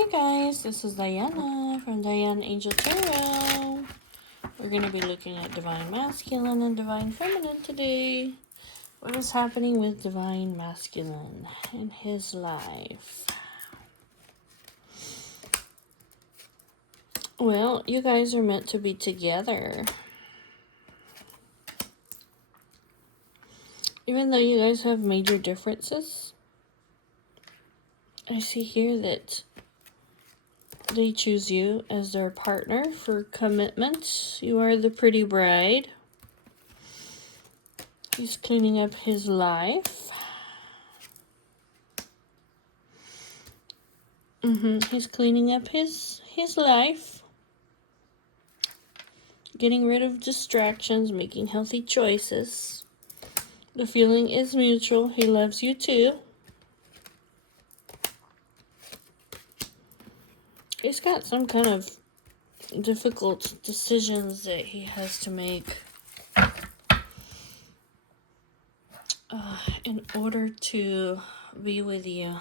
Hey guys, this is Diana from Diana Angel Tarot. We're going to be looking at Divine Masculine and Divine Feminine today. What is happening with Divine Masculine in his life? Well, you guys are meant to be together. Even though you guys have major differences, I see here that they choose you as their partner for commitment. You are the pretty bride. He's cleaning up his life. He's cleaning up his life. Getting rid of distractions, making healthy choices. The feeling is mutual. He loves you too. He's got some kind of difficult decisions that he has to make in order to be with you.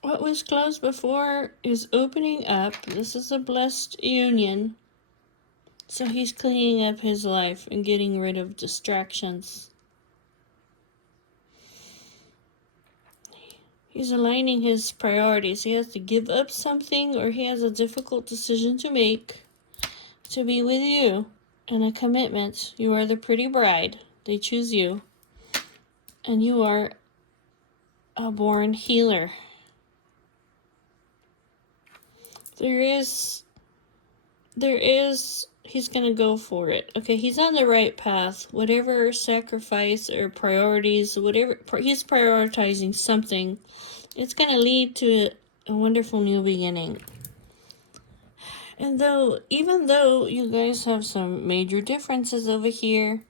What was closed before is opening up. This is a blessed union. So he's cleaning up his life and getting rid of distractions. He's aligning his priorities. He has to give up something, or he has a difficult decision to make to be with you in a commitment. You are the pretty bride. They choose you. And you are a born healer. He's going to go for it. Okay, he's on the right path. Whatever sacrifice or priorities, whatever, he's prioritizing something. It's going to lead to a wonderful new beginning. And even though you guys have some major differences over here,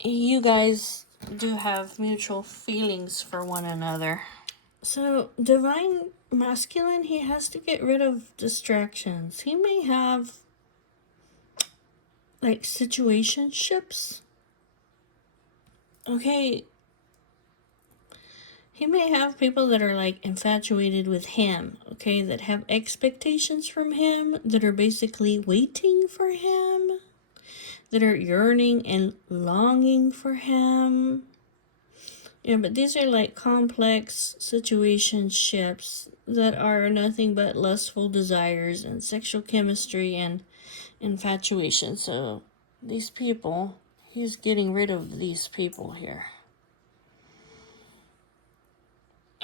you guys do have mutual feelings for one another. So, Divine Masculine, he has to get rid of distractions. He may have, like, situationships. Okay. He may have people that are, like, infatuated with him, okay, that have expectations from him, that are basically waiting for him, that are yearning and longing for him. Yeah, but these are like complex situationships that are nothing but lustful desires and sexual chemistry and infatuation. So these people, he's getting rid of these people here.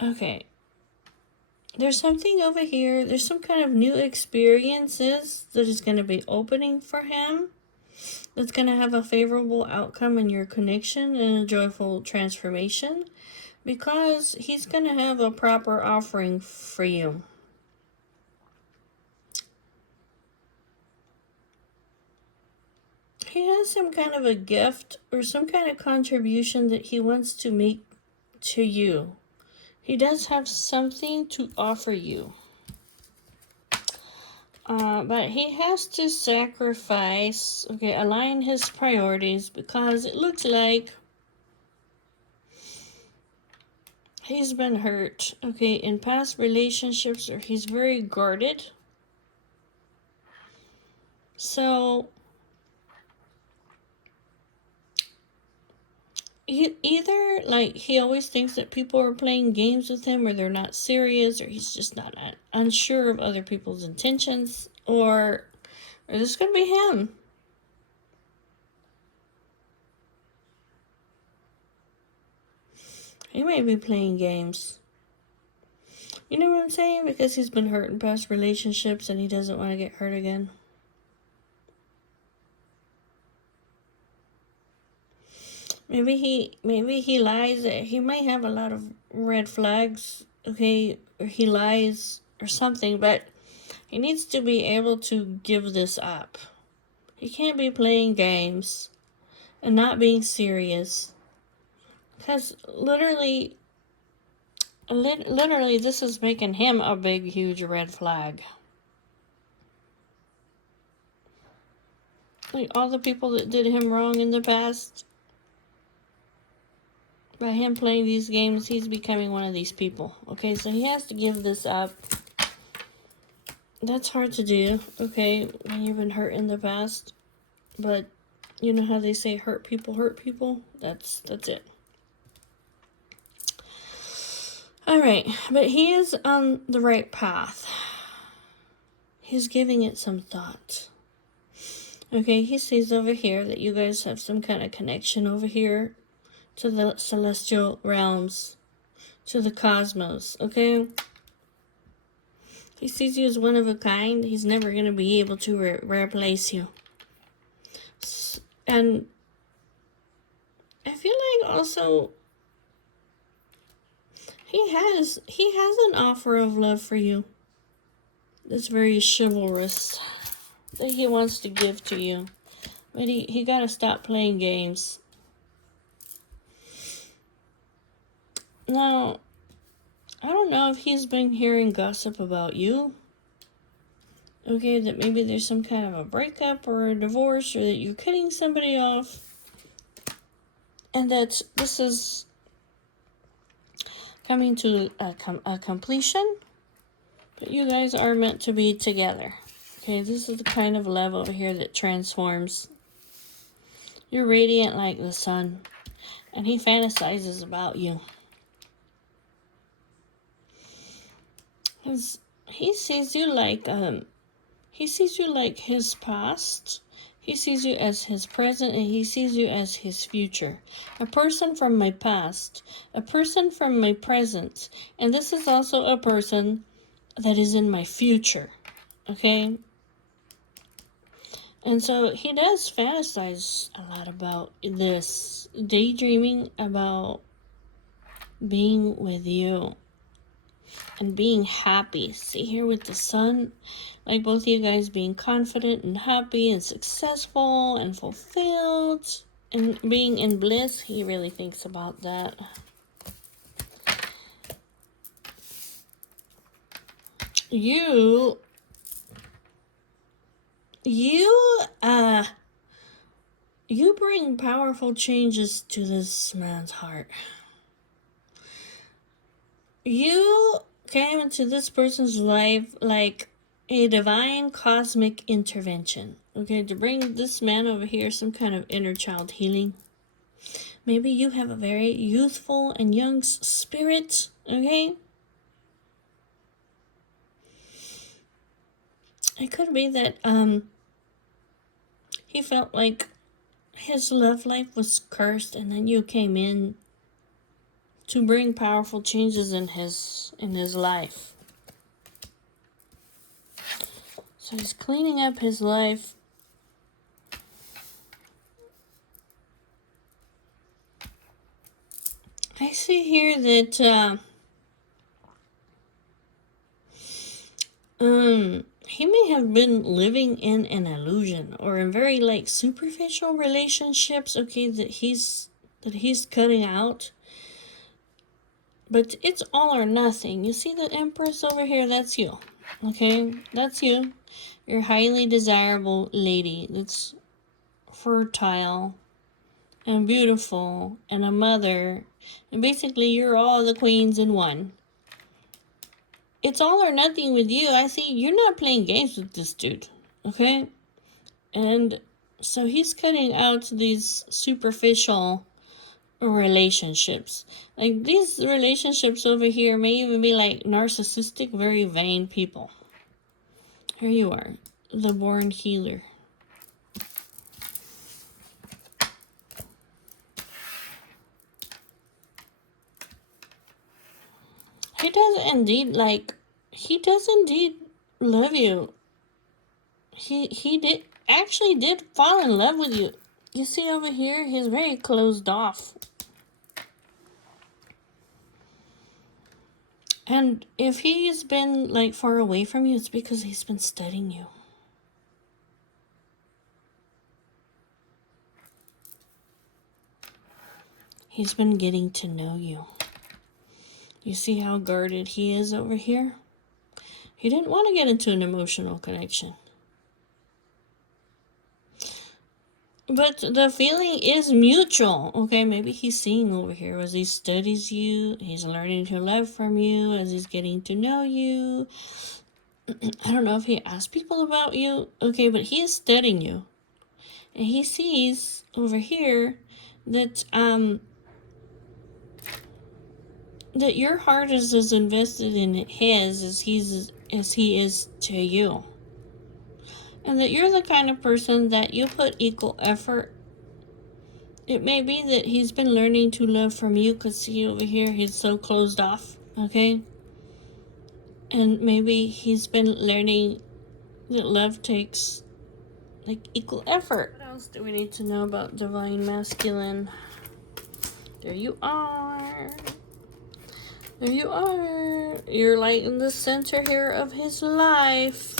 Okay. There's something over here. There's some kind of new experiences that is going to be opening for him. That's going to have a favorable outcome in your connection and a joyful transformation, because he's going to have a proper offering for you. He has some kind of a gift or some kind of contribution that he wants to make to you. He does have something to offer you. But he has to sacrifice, align his priorities, because it looks like he's been hurt, in past relationships, or he's very guarded. So, either, like, he always thinks that people are playing games with him, or they're not serious, or he's just not unsure of other people's intentions, or this could be him. He may be playing games. You know what I'm saying? Because he's been hurt in past relationships and he doesn't want to get hurt again. Maybe he lies. He might have a lot of red flags, or he lies or something, but he needs to be able to give this up. He can't be playing games and not being serious. Because literally, Literally, this is making him a big, huge red flag. Like, all the people that did him wrong in the past, by him playing these games, he's becoming one of these people. Okay, so he has to give this up. That's hard to do, okay, when you've been hurt in the past. But you know how they say hurt people hurt people? That's it. Alright, but he is on the right path. He's giving it some thought. Okay, he sees over here that you guys have some kind of connection over here to the celestial realms, to the cosmos, okay? He sees you as one of a kind. He's never going to be able to replace you. And I feel like also he has an offer of love for you that's very chivalrous that he wants to give to you. But he got to stop playing games. Now, I don't know if he's been hearing gossip about you. Okay, that maybe there's some kind of a breakup or a divorce, or that you're cutting somebody off. And that this is coming to a completion. But you guys are meant to be together. Okay, this is the kind of love over here that transforms. You're radiant like the sun. And he fantasizes about you. He sees you like his past. He sees you as his present, and he sees you as his future. A person from my past, a person from my present, and this is also a person that is in my future. Okay? And so he does fantasize a lot about this, daydreaming about being with you and being happy. See here with the sun, like both of you guys being confident and happy and successful and fulfilled and being in bliss. He really thinks about that. You bring powerful changes to this man's heart. You came into this person's life like a divine cosmic intervention, okay, to bring this man over here some kind of inner child healing. Maybe you have a very youthful and young spirit, okay? It could be that he felt like his love life was cursed, and then you came in to bring powerful changes in his life. So he's cleaning up his life. I see here that he may have been living in an illusion or in very like superficial relationships, okay, that he's cutting out. But it's all or nothing. You see the Empress over here? That's you. Okay? That's you. You're a highly desirable lady that's fertile and beautiful and a mother. And basically, you're all the queens in one. It's all or nothing with you. I see you're not playing games with this dude. Okay? And so he's cutting out these superficial relationships. Like these relationships over here may even be like narcissistic, very vain people. Here you are, the born healer. He does indeed love you. He did fall in love with you. You see over here, he's very closed off. And if he's been like far away from you, it's because he's been studying you. He's been getting to know you. You see how guarded he is over here? He didn't want to get into an emotional connection. But the feeling is mutual, okay? Maybe he's seeing over here as he studies you, he's learning to love from you, as he's getting to know you. I don't know if he asks people about you, okay, but he is studying you. And he sees over here that that your heart is as invested in his as he is to you. And that you're the kind of person that you put equal effort. It may be that he's been learning to love from you, because see over here, he's so closed off, okay? And maybe he's been learning that love takes like equal effort. What else do we need to know about Divine Masculine? There you are. There you are. You're like in the center here of his life.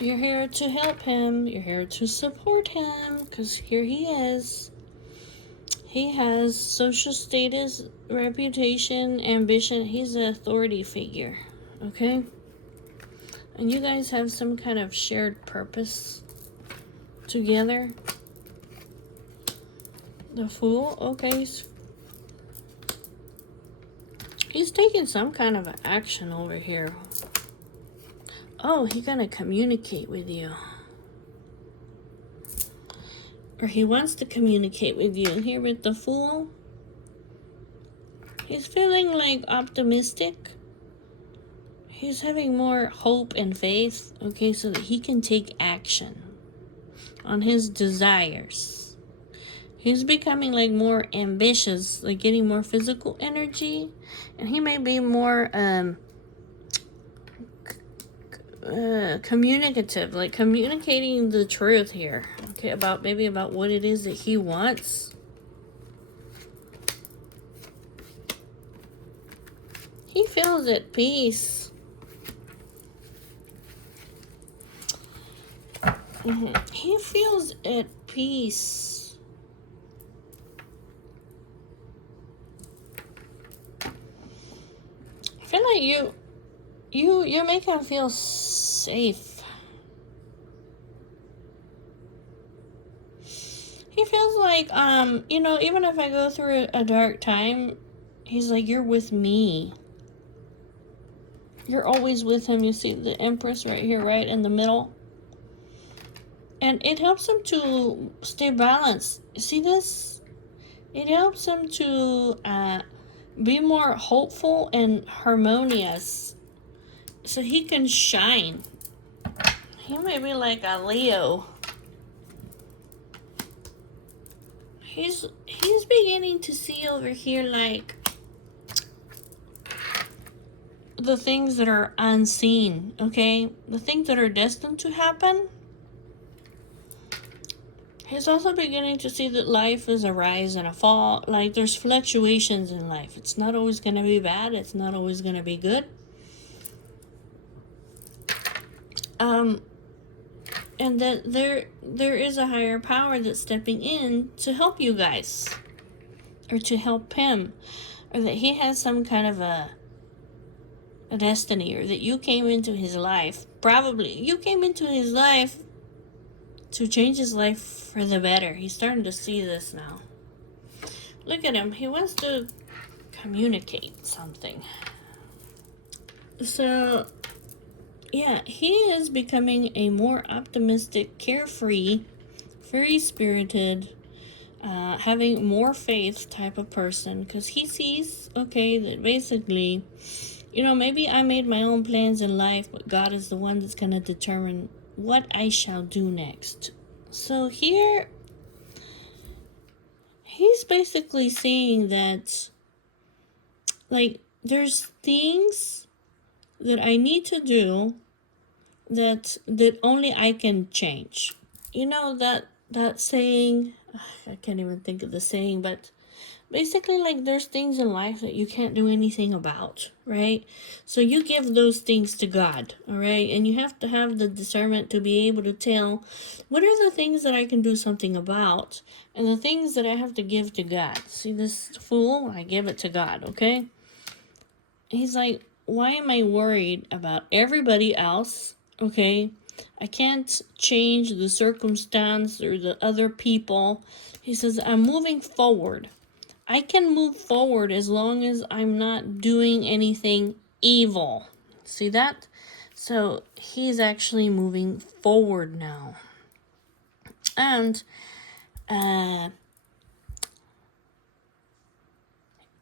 You're here to help him. You're here to support him, because here he is. He has social status, reputation, ambition. He's an authority figure, okay? And you guys have some kind of shared purpose together. The Fool, okay. He's taking some kind of action over here. Oh, he's gonna communicate with you. Or he wants to communicate with you. Here with the Fool, he's feeling like optimistic. He's having more hope and faith, okay, so that he can take action on his desires. He's becoming like more ambitious, like getting more physical energy, and he may be more communicative, like communicating the truth here, okay, about what it is that he wants. He feels at peace. He feels at peace. I feel like you make him feel safe. He feels like, even if I go through a dark time, he's like, you're with me. You're always with him. You see the Empress right here, right in the middle? And it helps him to stay balanced. See this? It helps him to be more hopeful and harmonious, so he can shine. He may be like a Leo. He's beginning to see over here like the things that are unseen, okay? The things that are destined to happen. He's also beginning to see that life is a rise and a fall. Like there's fluctuations in life. It's not always going to be bad. It's not always going to be good. And that there is a higher power that's stepping in to help you guys, or to help him, or that he has some kind of a destiny, or that you came into his life. Probably you came into his life to change his life for the better. He's starting to see this now. Look at him. He wants to communicate something. So yeah, he is becoming a more optimistic, carefree, free-spirited, having more faith type of person, because he sees, okay, that basically, maybe I made my own plans in life, but God is the one that's going to determine what I shall do next. So here, he's basically saying that, like, there's things that I need to do that only I can change. That saying, I can't even think of the saying, but basically, like, there's things in life that you can't do anything about, right? So you give those things to God, all right? And you have to have the discernment to be able to tell, what are the things that I can do something about, and the things that I have to give to God. See this fool? I give it to God, okay? He's like, why am I worried about everybody else, okay? I can't change the circumstance or the other people. He says, I'm moving forward. I can move forward as long as I'm not doing anything evil. See that? So he's actually moving forward now. And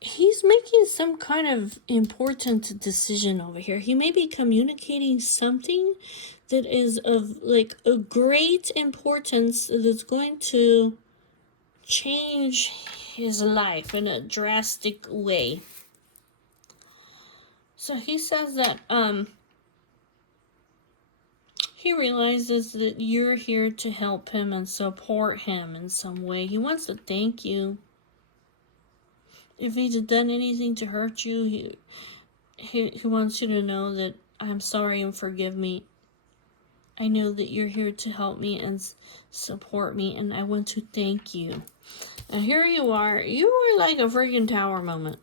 he's making some kind of important decision over here. He may be communicating something that is of like a great importance that's going to change his life in a drastic way. So he says that he realizes that you're here to help him and support him in some way. He wants to thank you. If he's done anything to hurt you, he wants you to know that I'm sorry and forgive me. I know that you're here to help me and support me, and I want to thank you. And here you are. You are like a freaking tower moment.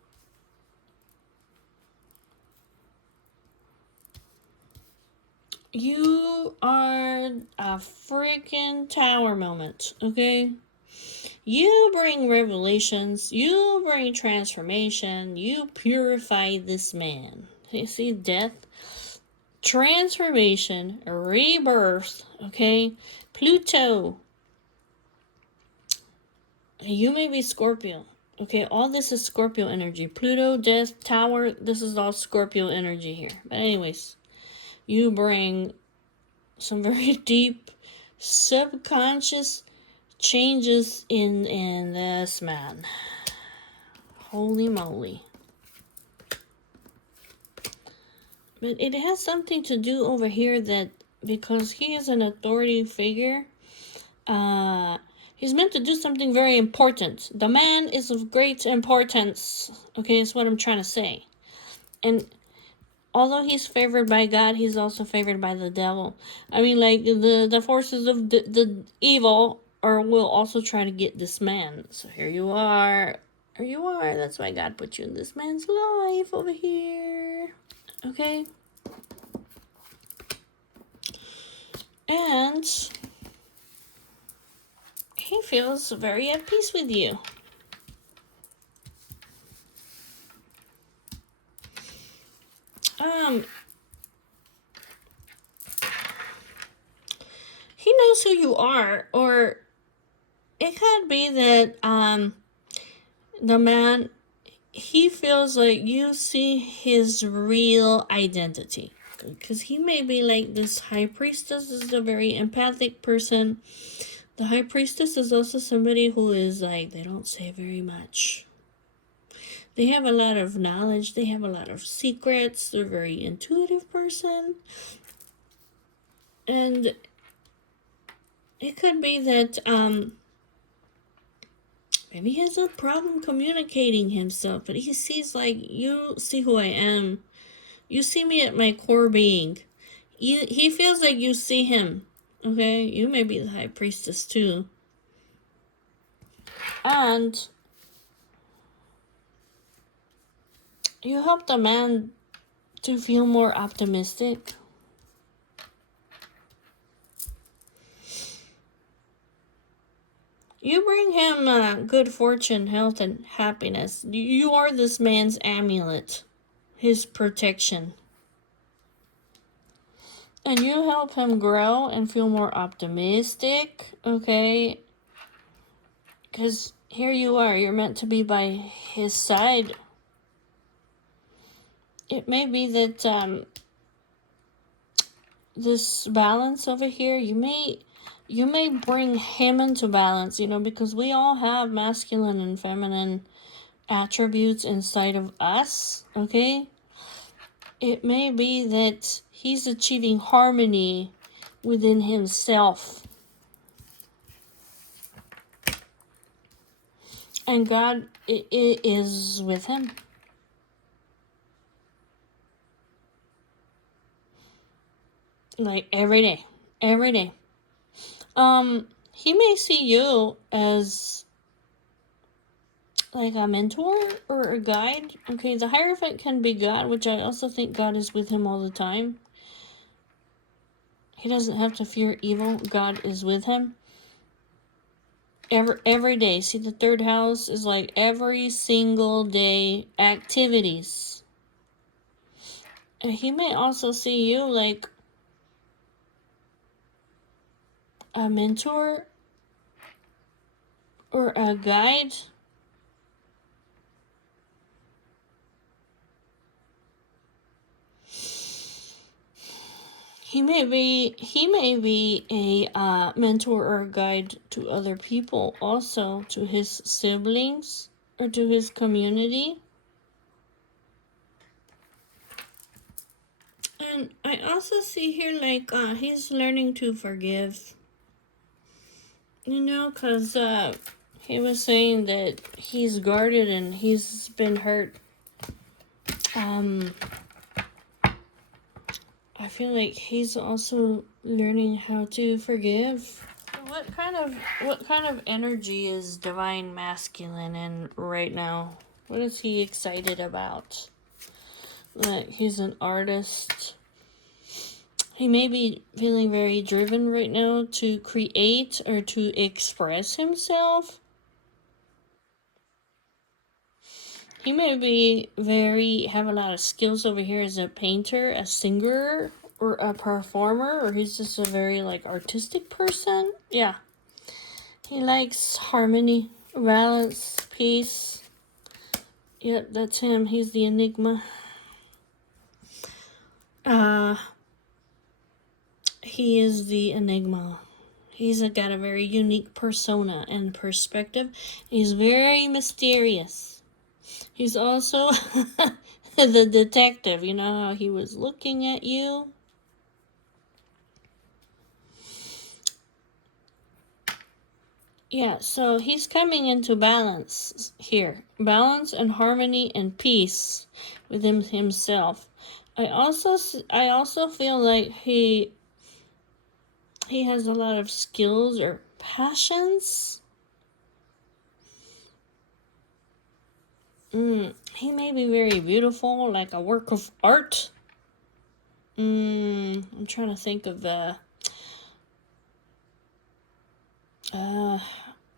You are a freaking tower moment, okay? You bring revelations, you bring transformation, you purify this man. You see, death, transformation, rebirth, okay? Pluto. You may be Scorpio, okay? All this is Scorpio energy. Pluto, death, tower, this is all Scorpio energy here. But anyways, you bring some very deep subconscious changes in this man. Holy moly. But it has something to do over here that because he is an authority figure, he's meant to do something very important. The man is of great importance. Okay, that's what I'm trying to say. And although he's favored by God, he's also favored by the devil. I mean, like, the forces of the evil will also try to get this man. So here you are. Here you are. That's why God put you in this man's life over here. Okay? And he feels very at peace with you. He knows who you are, or it could be that the man, he feels like you see his real identity, because he may be like this high priestess is a very empathic person. The high priestess is also somebody who is like, they don't say very much. They have a lot of knowledge, they have a lot of secrets, they're a very intuitive person. And it could be that maybe he has a problem communicating himself, but he sees like, you see who I am. You see me at my core being. He feels like you see him. Okay? You may be the high priestess too. And you help the man to feel more optimistic. You bring him good fortune, health, and happiness. You are this man's amulet, his protection. And you help him grow and feel more optimistic, okay? Because here you are, you're meant to be by his side. It may be that this balance over here, you may bring him into balance, because we all have masculine and feminine attributes inside of us, okay? It may be that he's achieving harmony within himself. And God it is with him. Like every day. Every day. He may see you as like a mentor or a guide. Okay, the Hierophant can be God, which I also think God is with him all the time. He doesn't have to fear evil. God is with him. Every day. See, the third house is like every single day activities. And he may also see you like a mentor or a guide. He may be a mentor or a guide to other people, also to his siblings or to his community. And I also see here like he's learning to forgive. You know, because he was saying that he's guarded and he's been hurt. I feel like he's also learning how to forgive. What kind of energy is Divine Masculine in right now? What is he excited about? Like he's an artist. He may be feeling very driven right now to create or to express himself. He may be have a lot of skills over here as a painter, a singer, or a performer, or he's just a very like artistic person. Yeah. He likes harmony, balance, peace. Yep, that's him. He's the enigma. He is the enigma. He's got a very unique persona and perspective. He's very mysterious. He's also the detective. You know how he was looking at you? Yeah, so he's coming into balance here. Balance and harmony and peace within himself. I also feel like he has a lot of skills or passions. He may be very beautiful, like a work of art. I'm trying to think of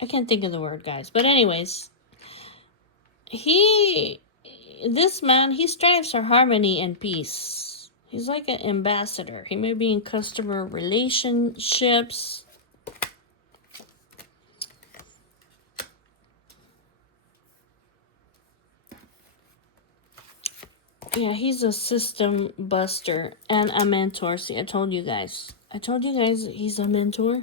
I can't think of the word, guys. But anyways, this man, he strives for harmony and peace. He's like an ambassador. He may be in customer relationships. Yeah, he's a system buster and a mentor. See, I told you guys he's a mentor.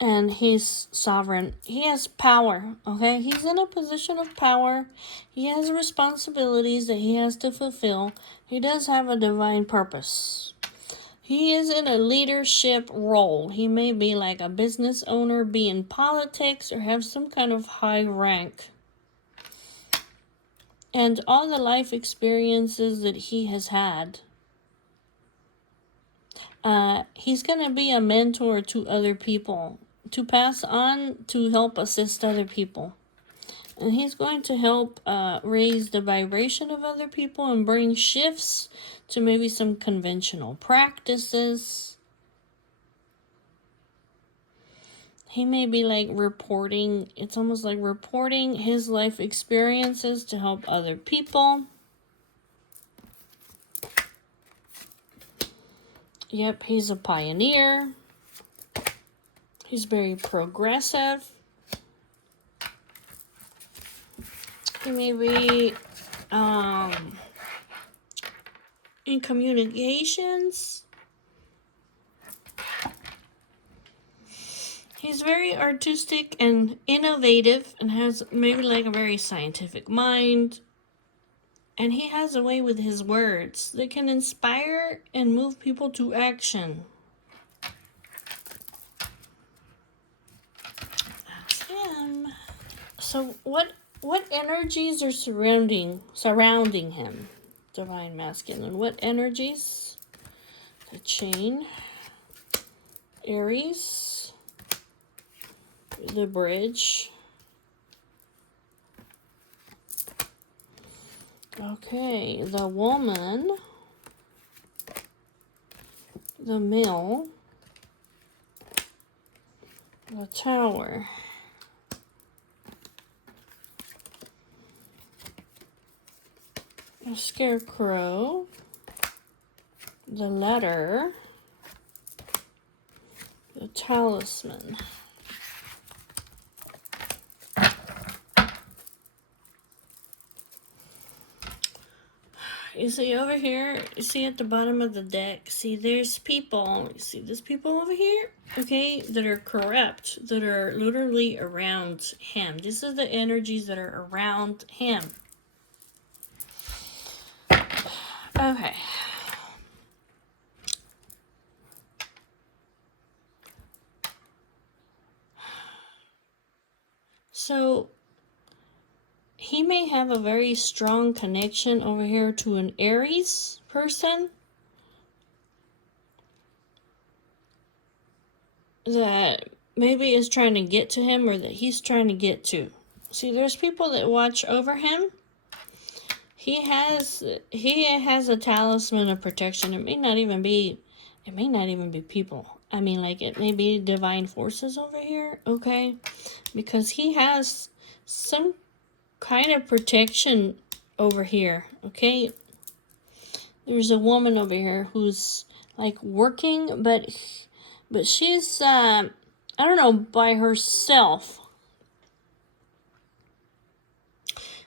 And he's sovereign. He has power, okay? He's in a position of power. He has responsibilities that he has to fulfill. He does have a divine purpose. He is in a leadership role. He may be like a business owner, be in politics, or have some kind of high rank. And all the life experiences that he has had, he's going to be a mentor to other people, to pass on, to help assist other people. And he's going to help raise the vibration of other people and bring shifts to maybe some conventional practices. He may be like reporting, it's almost like reporting his life experiences to help other people. Yep, he's a pioneer. He's very progressive. He may be in communications. He's very artistic and innovative and has maybe like a very scientific mind. And he has a way with his words that can inspire and move people to action. That's him. So what energies are surrounding him? Divine Masculine. What energies? The Chain, Aries, the Bridge. Okay, the Woman, the Mill, the Tower, the Scarecrow, the Letter, the Talisman. You see over here, you see at the bottom of the deck, see there's people, you see there's people over here, okay, that are corrupt, that are literally around him. These are the energies that are around him. Okay. So, he may have a very strong connection over here to an Aries person that maybe is trying to get to him, or that he's trying to get to. See, there's people that watch over him. He has a talisman of protection. It may not even be people. I mean, like, it may be divine forces over here, okay? Because he has some kind of protection over here, okay? There's a woman over here who's like working, but she's I don't know, by herself.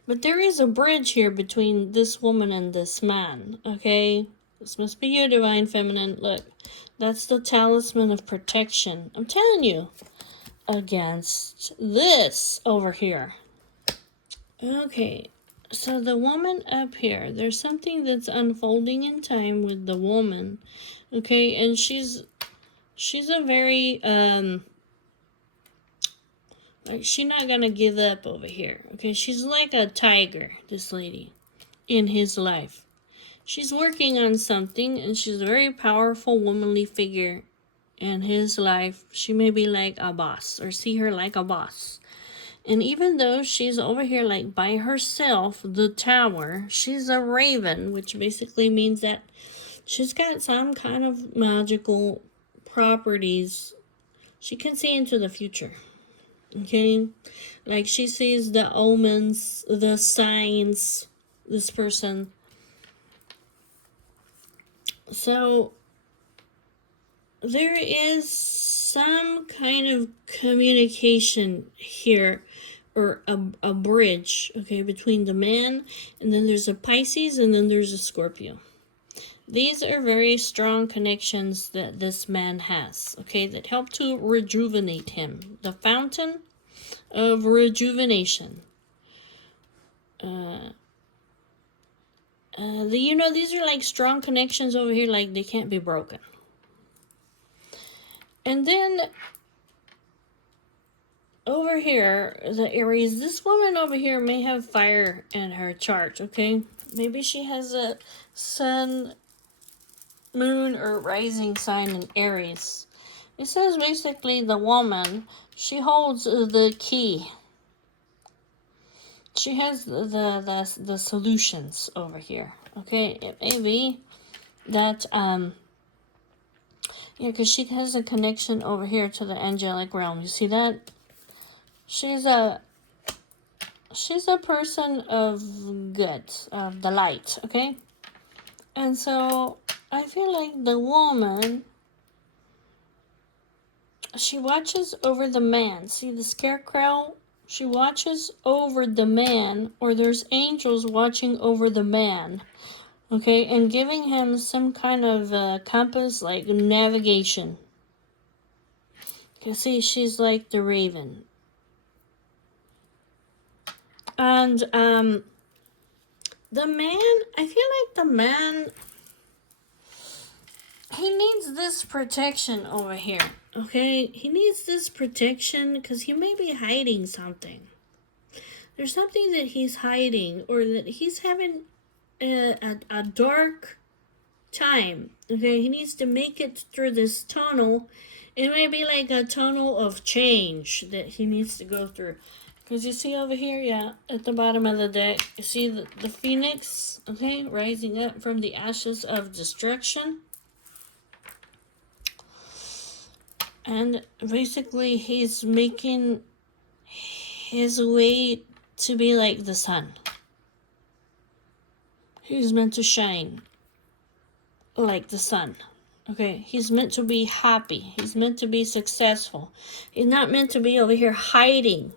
But there is a bridge here between this woman and this man, okay? This must be your divine feminine. Look, that's the talisman of protection. I'm telling you, against this over here. Okay, so the woman up here, there's something that's unfolding in time with the woman, okay? And she's a very, like, she's not gonna give up over here, okay? She's like a tiger, this lady, in his life. She's working on something, and she's a very powerful womanly figure in his life. She may be like a boss, or see her like a boss. And even though she's over here like by herself, the Tower, she's a raven, which basically means that she's got some kind of magical properties. She can see into the future, okay? Like, she sees the omens, the signs, this person. So there is some kind of communication here, or a bridge, okay, between the man, and then there's a Pisces, and then there's a Scorpio. These are very strong connections that this man has, okay, that help to rejuvenate him. The fountain of rejuvenation. These are like strong connections over here, like they can't be broken. And then over here, the Aries, this woman over here may have fire in her chart, okay? Maybe she has a sun, moon, or rising sign in Aries. It says basically the woman, she holds the key. She has the solutions over here, okay? It may be that, because she has a connection over here to the angelic realm. You see that? She's a person of good, of the light, okay? And so I feel like the woman, she watches over the man. See the Scarecrow? She watches over the man, or there's angels watching over the man, okay, and giving him some kind of compass, like navigation. You see, she's like the raven. And the man, I feel like the man, he needs this protection over here, okay? He needs this protection because he may be hiding something. there's something that he's hiding, or that he's having a dark time. Okay, he needs to make it through this tunnel. It may be like a tunnel of change that he needs to go through. Because you see over here, yeah, at the bottom of the deck, you see the phoenix, okay, rising up from the ashes of destruction. And basically, he's making his way to be like the sun. He's meant to shine like the sun. Okay, he's meant to be happy. He's meant to be successful. He's not meant to be over here hiding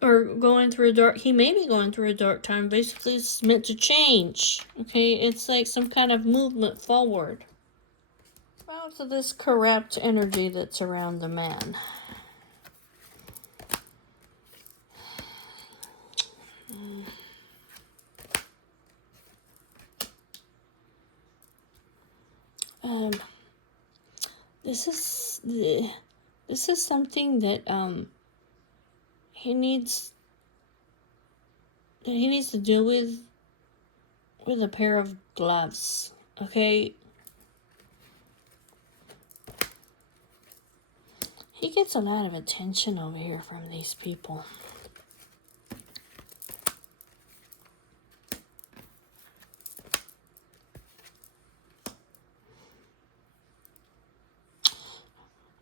or going through a dark. He may be going through a dark time. Basically, it's meant to change. Okay, it's like some kind of movement forward. Out to this corrupt energy that's around the man. This is something that he needs to deal with a pair of gloves. Okay, he gets a lot of attention over here from these people.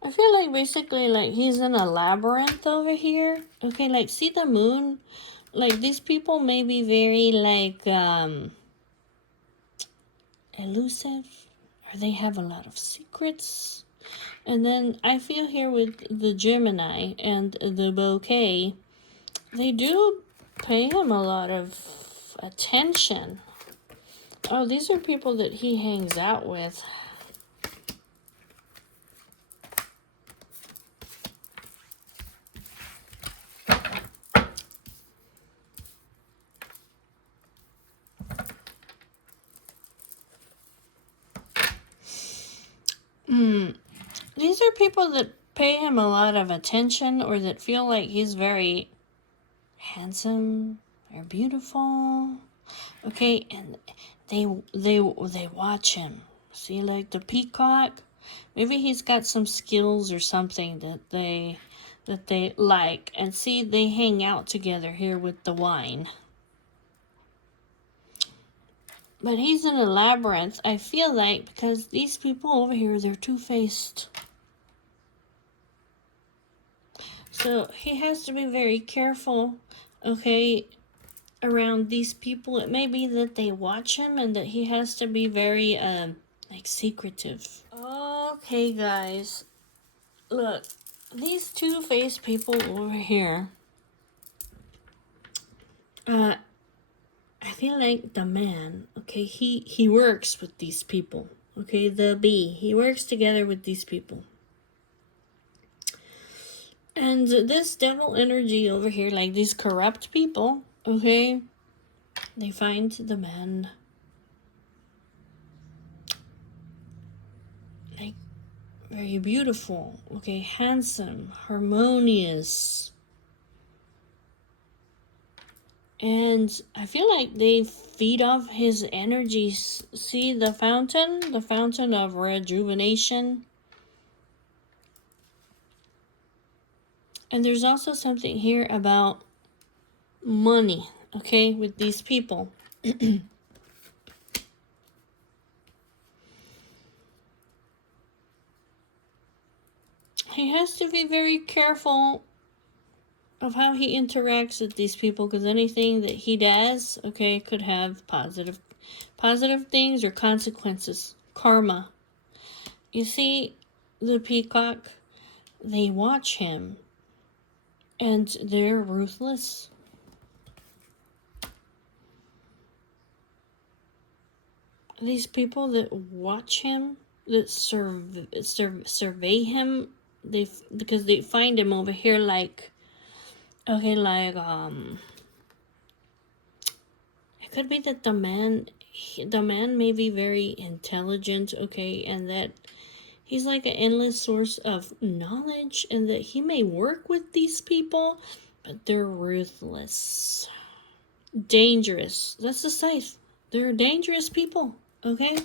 I feel like basically like he's in a labyrinth over here. Okay, like see the moon? Like these people may be very like elusive, or they have a lot of secrets. And then I feel here with the Gemini and the bouquet, they do pay him a lot of attention. Oh, these are people that he hangs out with. These are people that pay him a lot of attention, or that feel like he's very handsome or beautiful. Okay, and they watch him. See, like the peacock, maybe he's got some skills or something that they like. And see, they hang out together here with the wine. But he's in a labyrinth, I feel like, because these people over here, they're two-faced. So he has to be very careful, okay, around these people. It may be that they watch him, and that he has to be very, like, secretive. Okay, guys. Look, these two-faced people over here, I feel like the man, okay, he works with these people. Okay, the bee, he works together with these people. And this devil energy over here, like these corrupt people, okay, they find the man like very beautiful, okay, handsome, harmonious. And I feel like they feed off his energy. See the fountain of rejuvenation. And there's also something here about money, okay, with these people. He has to be very careful of how he interacts with these people, because anything that he does, okay, could have positive things or consequences, karma. You see, the peacock, they watch him, and they're ruthless. These people that watch him, that survey him, because they find him over here like, okay, like, it could be that the man may be very intelligent, okay, and that He's like an endless source of knowledge, and that he may work with these people, but they're ruthless. Dangerous. That's the scythe. They're dangerous people, okay?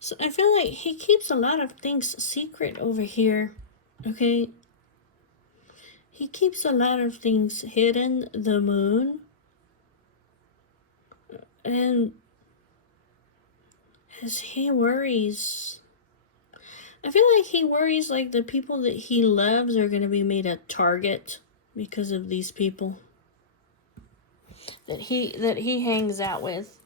So I feel like he keeps a lot of things secret over here, okay? He keeps a lot of things hidden, the moon. And as he worries, I feel like he worries like the people that he loves are going to be made a target because of these people that he hangs out with.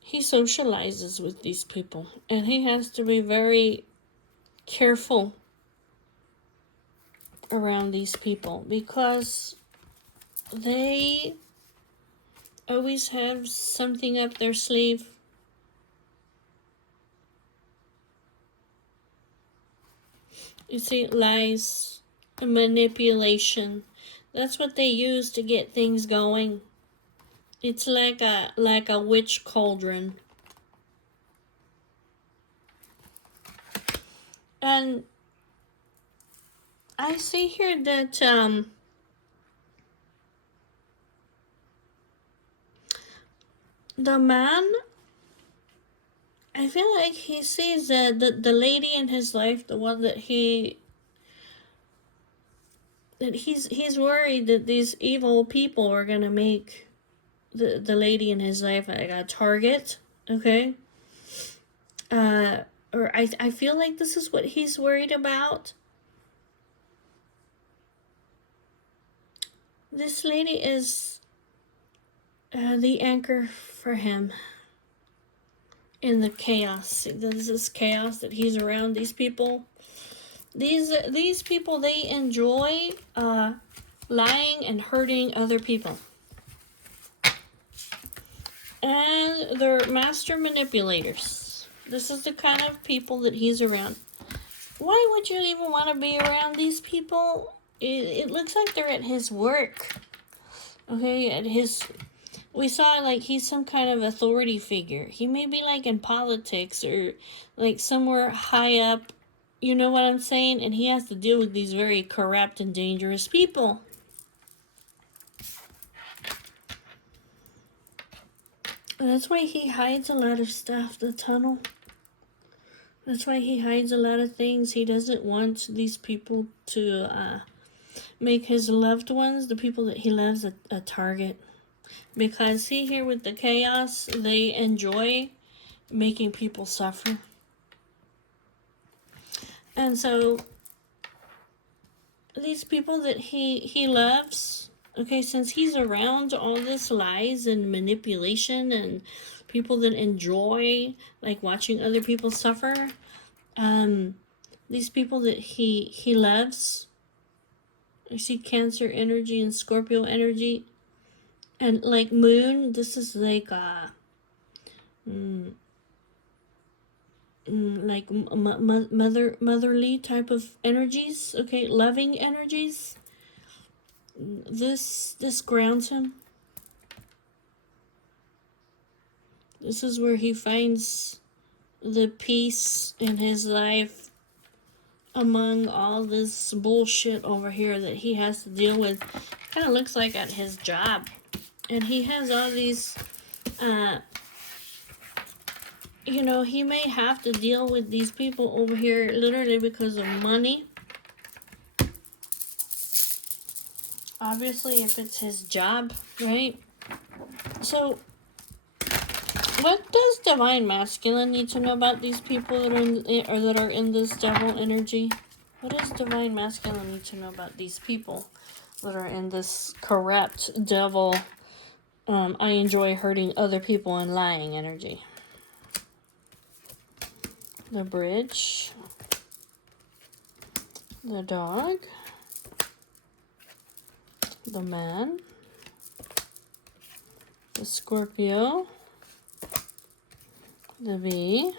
He socializes with these people, and he has to be very careful around these people because they always have something up their sleeve. You see, lies and manipulation. That's what they use to get things going. It's like a witch cauldron. And I see here that the man, I feel like he sees that the lady in his life, the one that he's worried that these evil people are gonna make the lady in his life like a target, okay? Or I feel like this is what he's worried about. This lady is the anchor for him in the chaos. This is chaos that he's around. These people, these people, they enjoy lying and hurting other people, and they're master manipulators. This is the kind of people that he's around. Why would you even want to be around these people? It looks like they're at his work. Okay, at his... We saw like he's some kind of authority figure. He may be like in politics or like somewhere high up. You know what I'm saying? And he has to deal with these very corrupt and dangerous people. That's why he hides a lot of stuff, the tunnel. That's why he hides a lot of things. He doesn't want these people to make his loved ones, the people that he loves, a target. Because see here with the chaos, they enjoy making people suffer. And so these people that he loves, okay, since he's around all this lies and manipulation and people that enjoy like watching other people suffer, these people that he loves, I see Cancer energy and Scorpio energy. And like moon, this is like like motherly type of energies, okay, loving energies. This grounds him. This is where he finds the peace in his life among all this bullshit over here that he has to deal with. Kind of looks like at his job. And he has all these, you know, he may have to deal with these people over here literally because of money. Obviously, if it's his job, right? So, what does Divine Masculine need to know about these people that are in this devil energy? What does Divine Masculine need to know about these people that are in this corrupt devil, I enjoy hurting other people and lying energy? The bridge, the dog, the man, the Scorpio, the bee,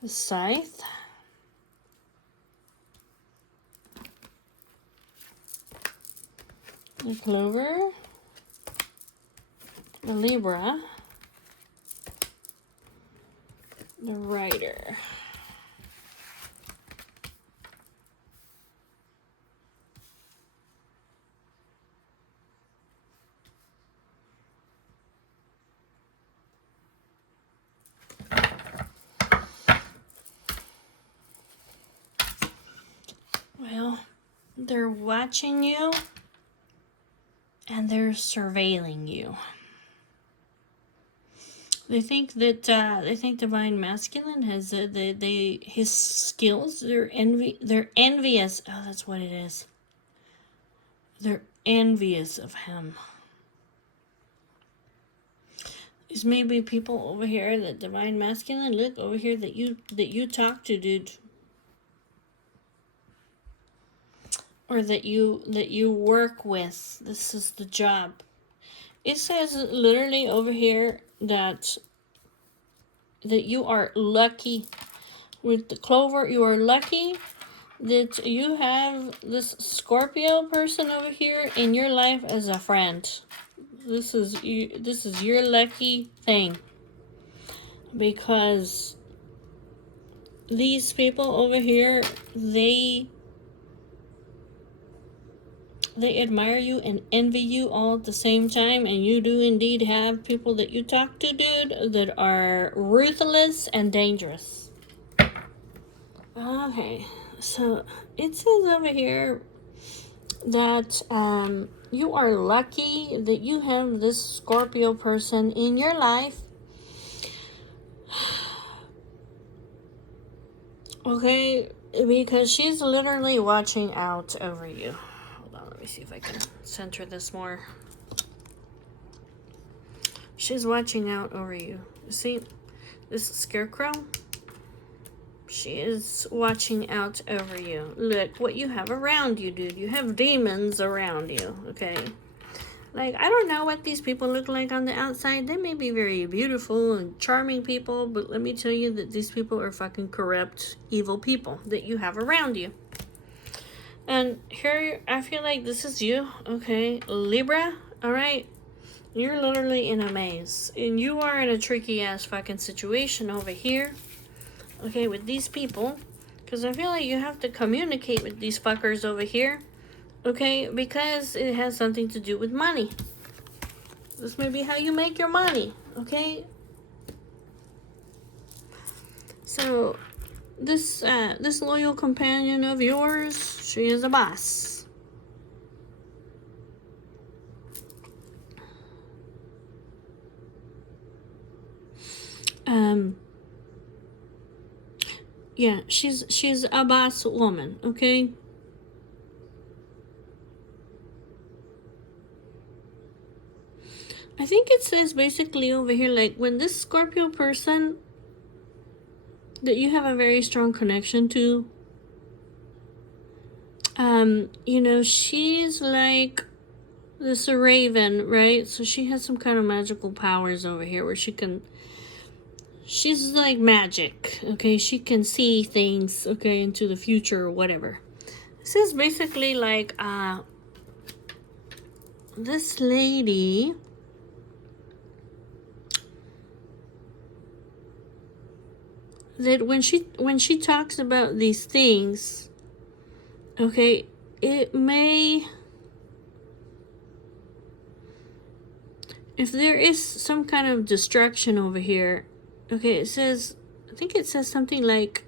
the scythe, the clover, the Libra, The writer. Well, they're watching you and they're surveilling you. They think that Divine Masculine has his skills. They're envious. Oh, that's what it is. They're envious of him. There's maybe people over here that Divine Masculine, look over here, that you talk to, dude, or that you work with. This is the job. It says literally over here that you are lucky with the clover. You are lucky that you have this Scorpio person over here in your life as a friend. This is your lucky thing, because these people over here, they admire you and envy you all at the same time, and you do indeed have people that you talk to, dude, that are ruthless and dangerous. Okay, so it says over here that you are lucky that you have this Scorpio person in your life. Okay, because she's literally watching out over you. Hold on, let me see if I can center this more. She's watching out over you. See, this scarecrow? She is watching out over you. Look what you have around you, dude. You have demons around you, okay? Like, I don't know what these people look like on the outside. They may be very beautiful and charming people, but let me tell you that these people are fucking corrupt, evil people that you have around you. And here, I feel like this is you, okay? Libra, alright? You're literally in a maze. And you are in a tricky-ass fucking situation over here, okay, with these people. Because I feel like you have to communicate with these fuckers over here, okay? Because it has something to do with money. This may be how you make your money, okay? So, this loyal companion of yours, she is a boss. Yeah, she's a boss woman, okay? I think it says basically over here, like, when this Scorpio person that you have a very strong connection to, you know, she's like this raven, right? So she has some kind of magical powers over here where she's like magic, okay? She can see things, okay, into the future or whatever. This is basically like, this lady, that when she talks about these things, okay, it may, if there is some kind of destruction over here, okay, it says, I think it says something like,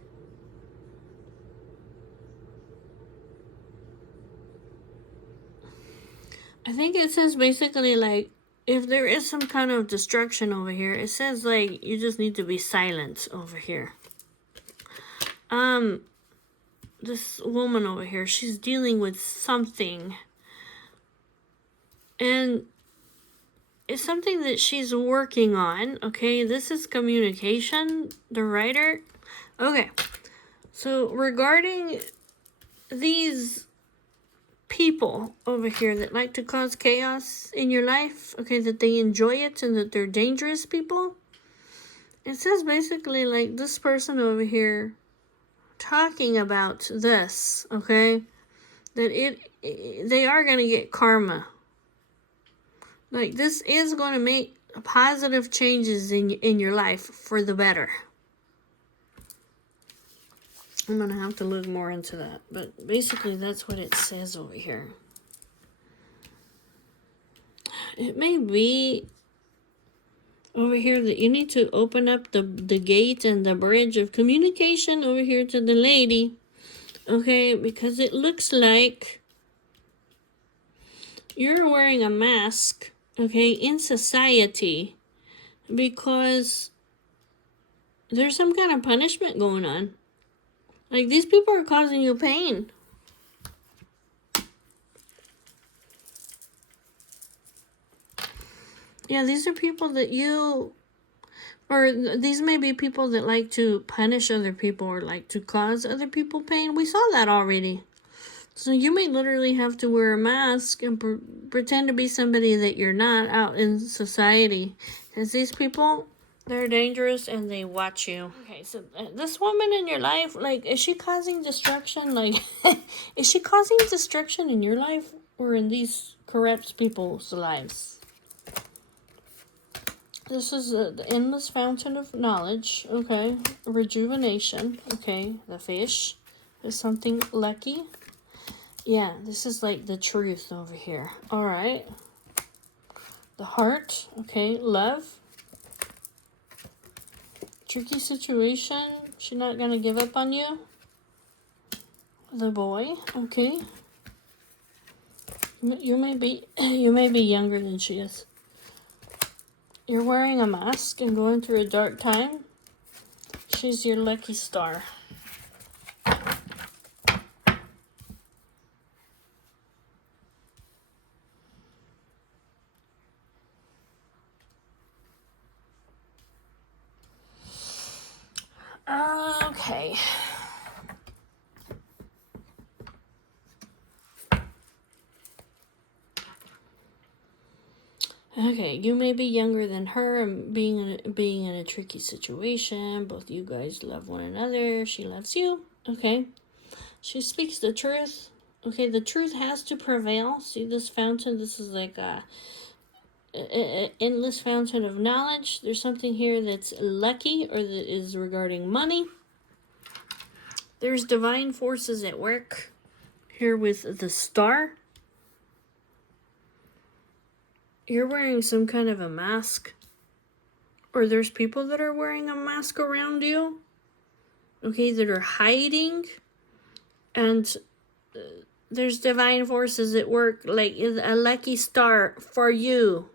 I think it says basically like, if there is some kind of destruction over here, it says like, you just need to be silent over here. This woman over here, she's dealing with something. And it's something that she's working on, okay? This is communication, the writer. Okay, so regarding these people over here that like to cause chaos in your life, okay, that they enjoy it and that they're dangerous people, it says basically like this person over here talking about this, okay, that they are going to get karma. Like, this is going to make positive changes in your life for the better. I'm going to have to look more into that. But basically, that's what it says over here. It may be over here that you need to open up the gate and the bridge of communication over here to the lady. Okay, because it looks like you're wearing a mask, okay, in society because there's some kind of punishment going on. Like, these people are causing you pain. Yeah, these are people that you, or these may be people that like to punish other people or like to cause other people pain. We saw that already. So you may literally have to wear a mask and pretend to be somebody that you're not out in society. Because these people, they're dangerous and they watch you. Okay, so this woman in your life, like, is she causing destruction? Like, is she causing destruction in your life or in these corrupt people's lives? This is the endless fountain of knowledge, okay? Rejuvenation, okay? The fish is something lucky. Yeah, this is like the truth over here. Alright. The heart, okay? Love. Tricky situation. She's not gonna give up on you. The boy, okay? You may be younger than she is. You're wearing a mask and going through a dark time. She's your lucky star. Okay. Okay, you may be younger than her and being in a tricky situation. Both you guys love one another. She loves you. Okay. She speaks the truth. Okay, the truth has to prevail. See this fountain? This is like a endless fountain of knowledge. There's something here that's lucky or that is regarding money. There's divine forces at work here with the star. You're wearing some kind of a mask. Or there's people that are wearing a mask around you. Okay, that are hiding. And there's divine forces at work, like a lucky star for you.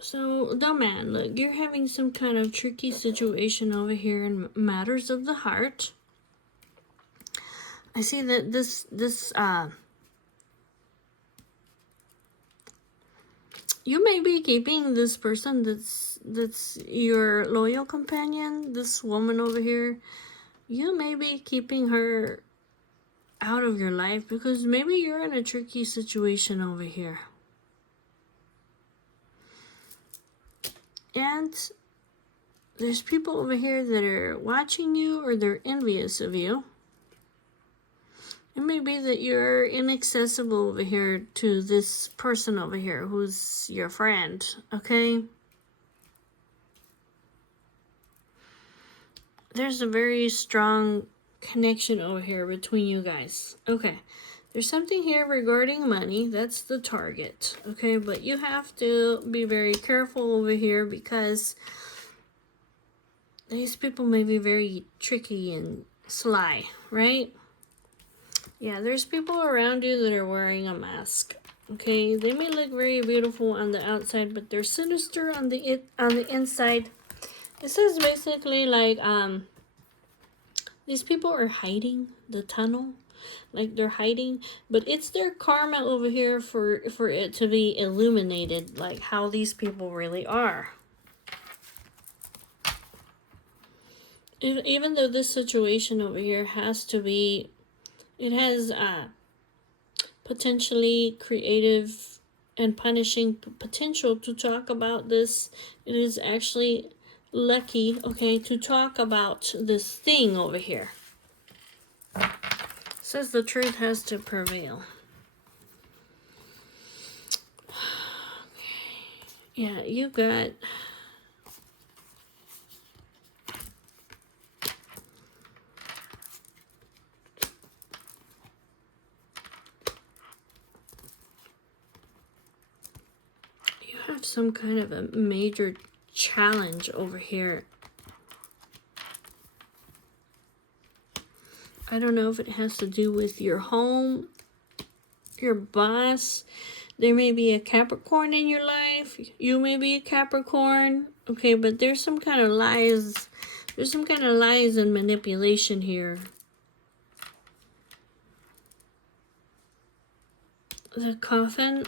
So, the man, look, you're having some kind of tricky situation over here in matters of the heart. I see that this you may be keeping this person that's your loyal companion, this woman over here. You may be keeping her out of your life because maybe you're in a tricky situation over here. And there's people over here that are watching you or they're envious of you. It may be that you're inaccessible over here to this person over here who's your friend, okay? There's a very strong connection over here between you guys. Okay. There's something here regarding money. That's the target. Okay, but you have to be very careful over here because these people may be very tricky and sly, right? Yeah, there's people around you that are wearing a mask. Okay, they may look very beautiful on the outside, but they're sinister on the inside. This is basically like these people are hiding the tunnel. Like they're hiding, but it's their karma over here for it to be illuminated, like how these people really are. Even though this situation over here has to be, it has potentially creative and punishing potential to talk about this. It is actually lucky, okay, to talk about this thing over here. Says the truth has to prevail. Yeah, you got... have some kind of a major challenge over here. I don't know if it has to do with your home, your boss. There may be a Capricorn in your life. You may be a Capricorn. Okay, but there's some kind of lies. There's some kind of lies and manipulation here. The coffin.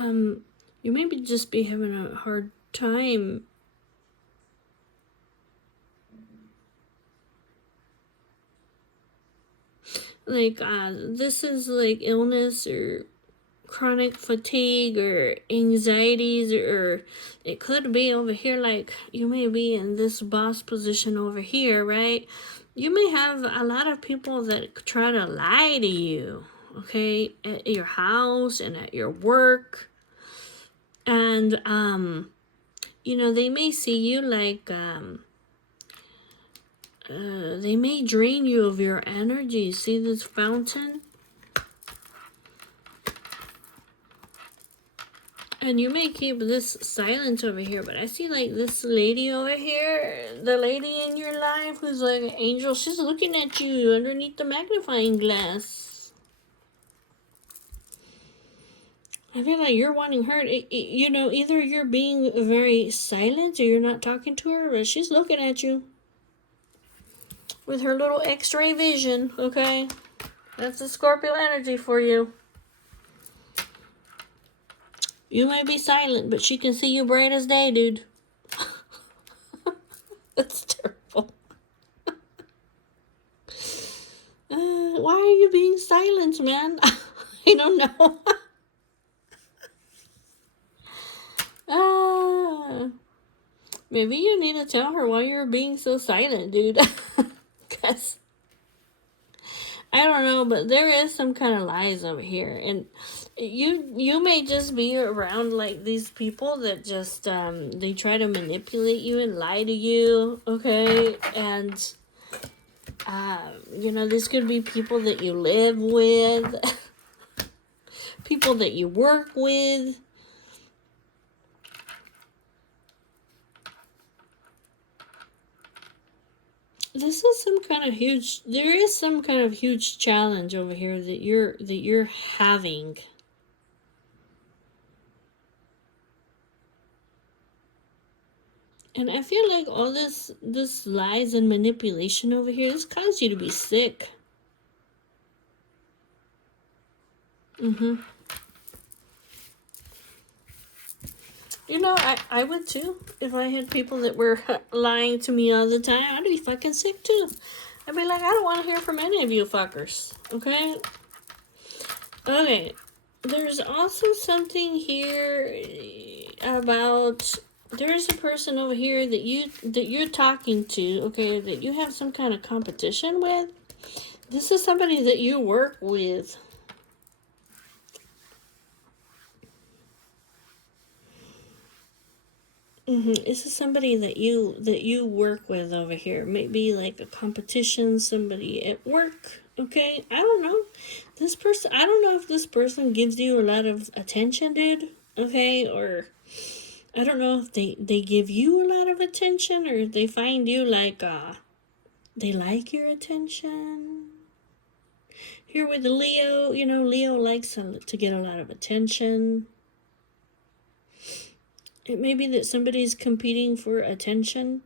You may just be having a hard time. Like, this is like illness or chronic fatigue or anxieties, or it could be over here, like you may be in this boss position over here, right? You may have a lot of people that try to lie to you, okay, at your house and at your work. And, you know, they may see you like, they may drain you of your energy. See this fountain? And you may keep this silent over here, but I see like this lady over here, the lady in your life who's like an angel, she's looking at you underneath the magnifying glass. I feel like you're wanting her. You know, either you're being very silent or you're not talking to her, but she's looking at you with her little x-ray vision, okay? That's the Scorpio energy for you. You may be silent, but she can see you bright as day, dude. That's terrible. Why are you being silent, man? I don't know. Maybe you need to tell her why you're being so silent, dude. Because I don't know, but there is some kind of lies over here, and you may just be around like these people that just they try to manipulate you and lie to you, okay? And you know, this could be people that you live with, people that you work with. This is some kind of huge, there is some kind of huge challenge over here that you're having. And I feel like all this lies and manipulation over here, this caused you to be sick. You know, I would too. If I had people that were lying to me all the time, I'd be fucking sick too. I'd be like, I don't want to hear from any of you fuckers. Okay? Okay. There's also something here about, there's a person over here that you're talking to, okay, that you have some kind of competition with. This is somebody that you work with. This is somebody that you work with over here. Maybe like a competition, somebody at work. Okay, I don't know. This person, I don't know if this person gives you a lot of attention, dude. Okay, or I don't know if they give you a lot of attention, or if they find you like they like your attention. Here with the Leo, you know, Leo likes to get a lot of attention. It may be that somebody's competing for attention.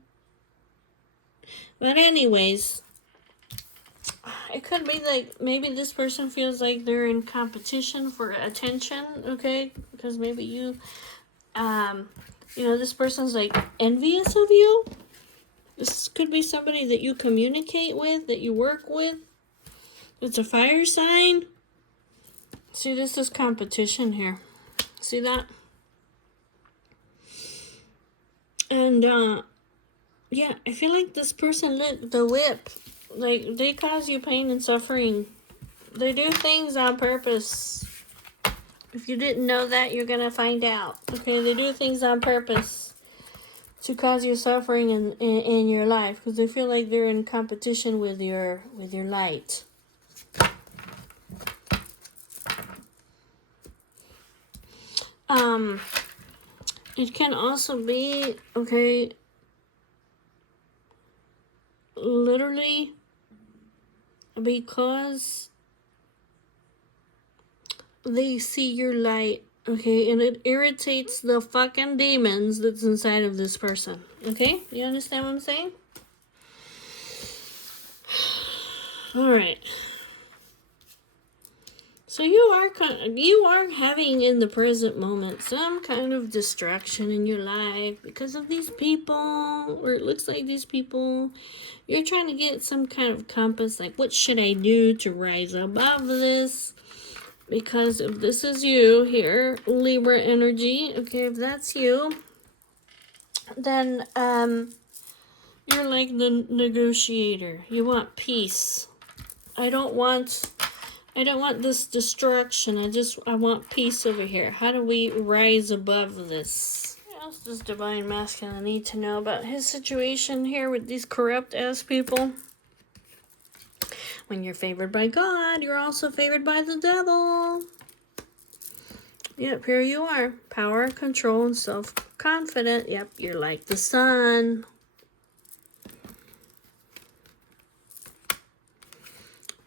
But anyways, it could be like maybe this person feels like they're in competition for attention, okay? Because maybe you know, this person's like envious of you. This could be somebody that you communicate with, that you work with. It's a fire sign. See, this is competition here. See that? And, yeah, I feel like this person lit the whip. Like, they cause you pain and suffering. They do things on purpose. If you didn't know that, you're gonna find out. Okay, they do things on purpose to cause you suffering in your life. Because they feel like they're in competition with your light. It can also be, okay, literally because they see your light, okay, and it irritates the fucking demons that's inside of this person, okay? You understand what I'm saying? Alright. So you are having in the present moment some kind of distraction in your life because of these people, or it looks like these people. You're trying to get some kind of compass, like what should I do to rise above this? Because if this is you here, Libra energy, okay, if that's you, then you're like the negotiator. You want peace. I don't want this destruction. I want peace over here. How do we rise above this? What else does Divine Masculine need to know about his situation here with these corrupt ass people? When you're favored by God, you're also favored by the devil. Yep, here you are. Power, control, and self-confident. Yep, you're like the sun.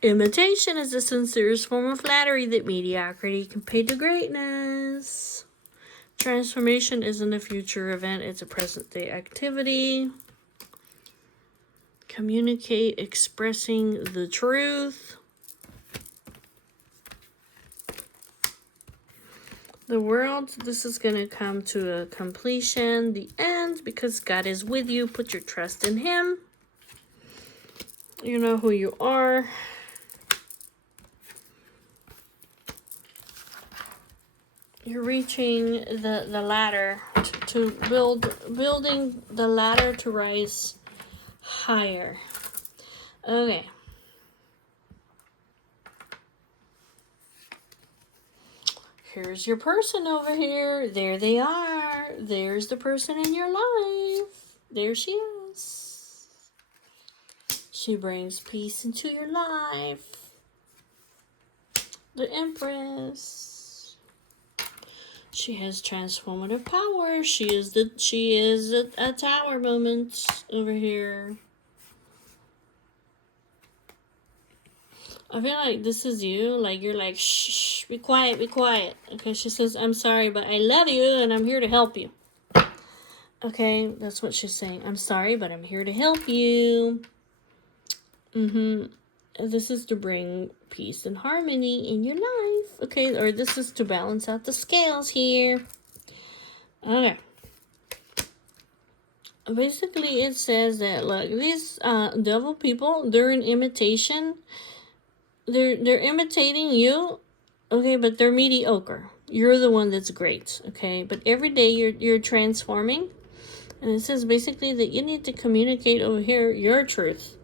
Imitation is the sincerest form of flattery that mediocrity can pay to greatness. Transformation isn't a future event, it's a present-day activity. Communicate, expressing the truth. The world, this is going to come to a completion, the end, because God is with you. Put your trust in Him. You know who you are. You're reaching the ladder to building the ladder to rise higher. Okay. Here's your person over here. There they are. There's the person in your life. There she is. She brings peace into your life. The Empress. She has transformative power. She is a tower moment over here. I feel like this is you. Like you're like, shh, be quiet, be quiet. Okay, she says, I'm sorry, but I love you and I'm here to help you. Okay, that's what she's saying. I'm sorry, but I'm here to help you. This is to bring peace and harmony in your life. Okay, or this is to balance out the scales here. Okay. Basically, it says that, look, these devil people, they're in imitation. They're imitating you, okay, but they're mediocre. You're the one that's great, okay? But every day you're transforming. And it says basically that you need to communicate over here your truth.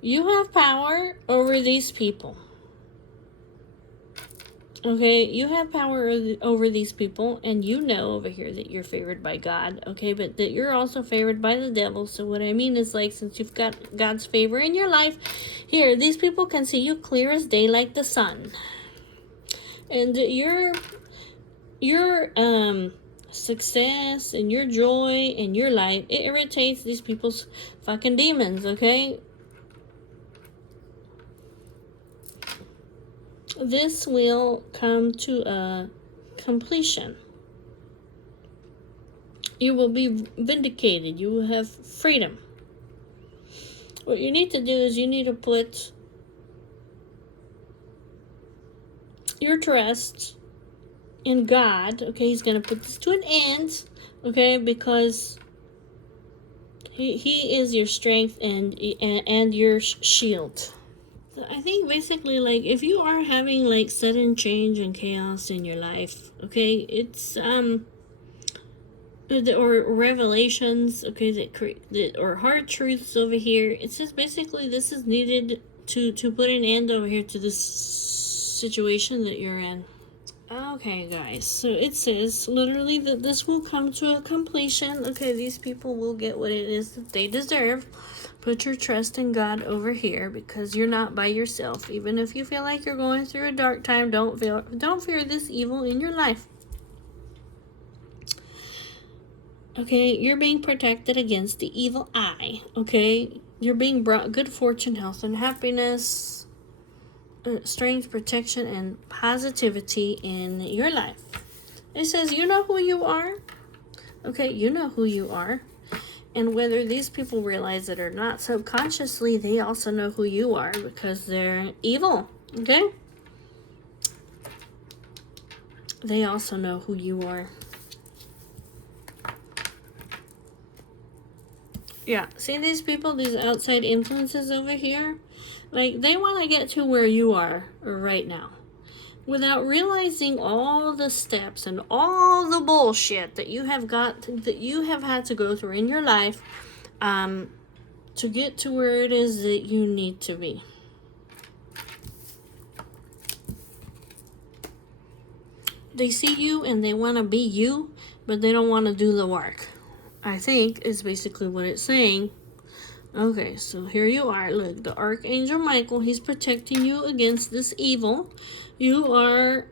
You have power over these people. Okay, you have power over these people, and you know over here that you're favored by God, okay, but that you're also favored by the devil. So what I mean is, like, since you've got God's favor in your life, here, these people can see you clear as day like the sun. And your success and your joy and your light, it irritates these people's fucking demons, okay? This will come to a completion. You will be vindicated. You will have freedom. What you need to do is you need to put your trust in God. Okay, He's going to put this to an end. Okay, because He is your strength and your shield. I think basically, like, if you are having like sudden change and chaos in your life, okay, it's or revelations, okay, that or hard truths over here. It says basically this is needed to put an end over here to this situation that you're in. Okay, guys, so it says literally that this will come to a completion. Okay, these people will get what it is that they deserve. Put your trust in God over here because you're not by yourself. Even if you feel like you're going through a dark time, don't fear this evil in your life. Okay, you're being protected against the evil eye. Okay, you're being brought good fortune, health, and happiness, strength, protection, and positivity in your life. It says you know who you are. Okay, you know who you are. And whether these people realize it or not, subconsciously, they also know who you are because they're evil. Okay? They also know who you are. Yeah, see these people, these outside influences over here? Like, they want to get to where you are right now without realizing all the steps and all the bullshit that you have had to go through in your life to get to where it is that you need to be. They see you and they want to be you, but they don't want to do the work, I think, is basically what it's saying. Okay, so here you are. Look, the Archangel Michael, he's protecting you against this evil. You are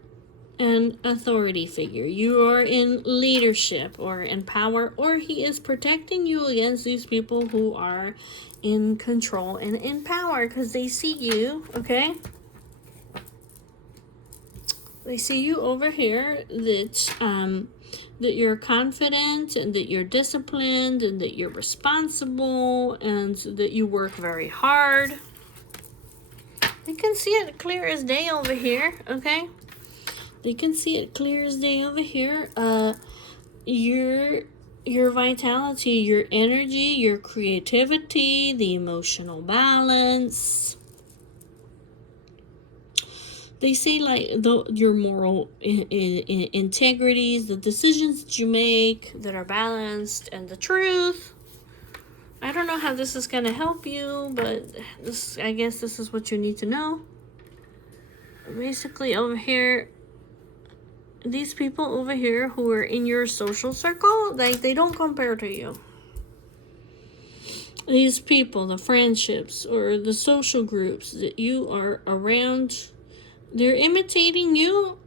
an authority figure. You are in leadership or in power, or he is protecting you against these people who are in control and in power because they see you, okay? They see you over here that you're confident and that you're disciplined and that you're responsible and that you work very hard. They can see it clear as day over here, okay? They can see it clear as day over here. Your vitality, your energy, your creativity, the emotional balance. They say like your moral integrities, the decisions that you make that are balanced, and the truth. I don't know how this is going to help you, but I guess this is what you need to know. Basically, over here, these people over here who are in your social circle, like, they don't compare to you. These people, the friendships or the social groups that you are around, they're imitating you,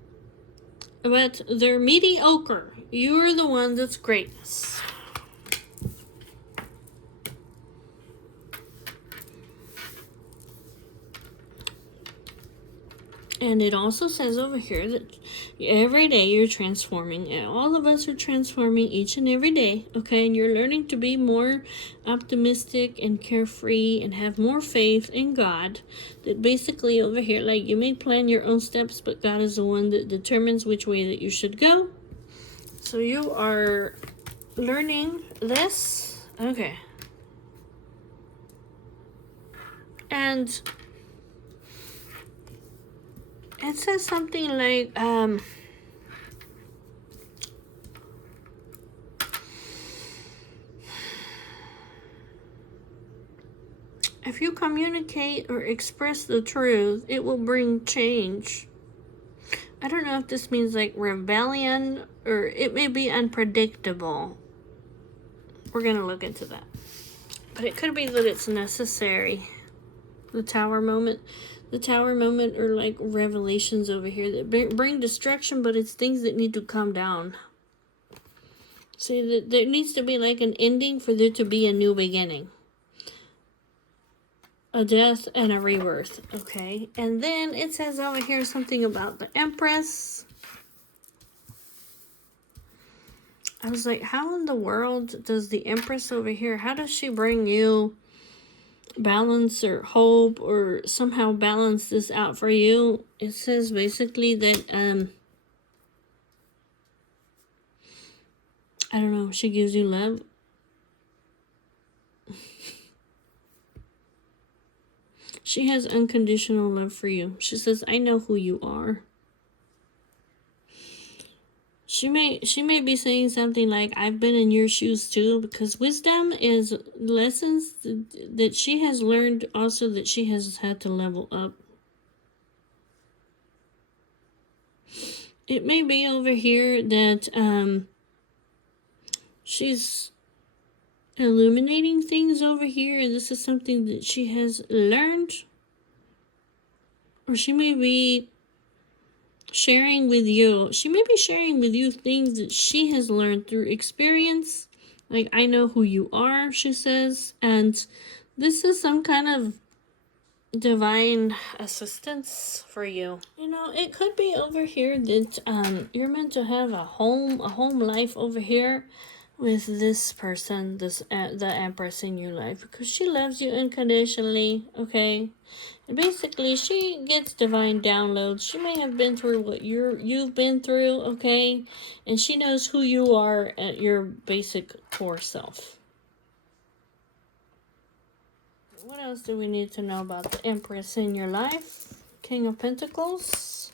but they're mediocre. You're the one that's greatness. And it also says over here that every day you're transforming. All of us are transforming each and every day, okay? And you're learning to be more optimistic and carefree and have more faith in God. That basically over here, like, you may plan your own steps, but God is the one that determines which way that you should go. So you are learning this. Okay. And it says something like, if you communicate or express the truth, it will bring change. I don't know if this means like rebellion, or it may be unpredictable. We're going to look into that. But it could be that it's necessary. The Tower moment. The Tower moment are like revelations over here that bring destruction, but it's things that need to come down. See, that there needs to be like an ending for there to be a new beginning. A death and a rebirth, okay? And then it says over here something about the Empress. I was like, how in the world does the Empress over here, how does she bring you balance or hope or somehow balance this out for you? It says basically that, I don't know, she gives you love. She has unconditional love for you. She says, I know who you are. She may be saying something like, I've been in your shoes too, because wisdom is lessons that she has learned, also that she has had to level up. It may be over here that she's illuminating things over here, and this is something that she has learned. Or she may be sharing with you. She may be sharing with you things that she has learned through experience Like, I know who you are, she says, and this is some kind of divine assistance for you. You know, it could be over here that you're meant to have a home life over here with this person, this the Empress in your life, because she loves you unconditionally, okay? And basically, she gets divine downloads. She may have been through what you've been through, okay? And she knows who you are at your basic core self. What else do we need to know about the Empress in your life? King of Pentacles.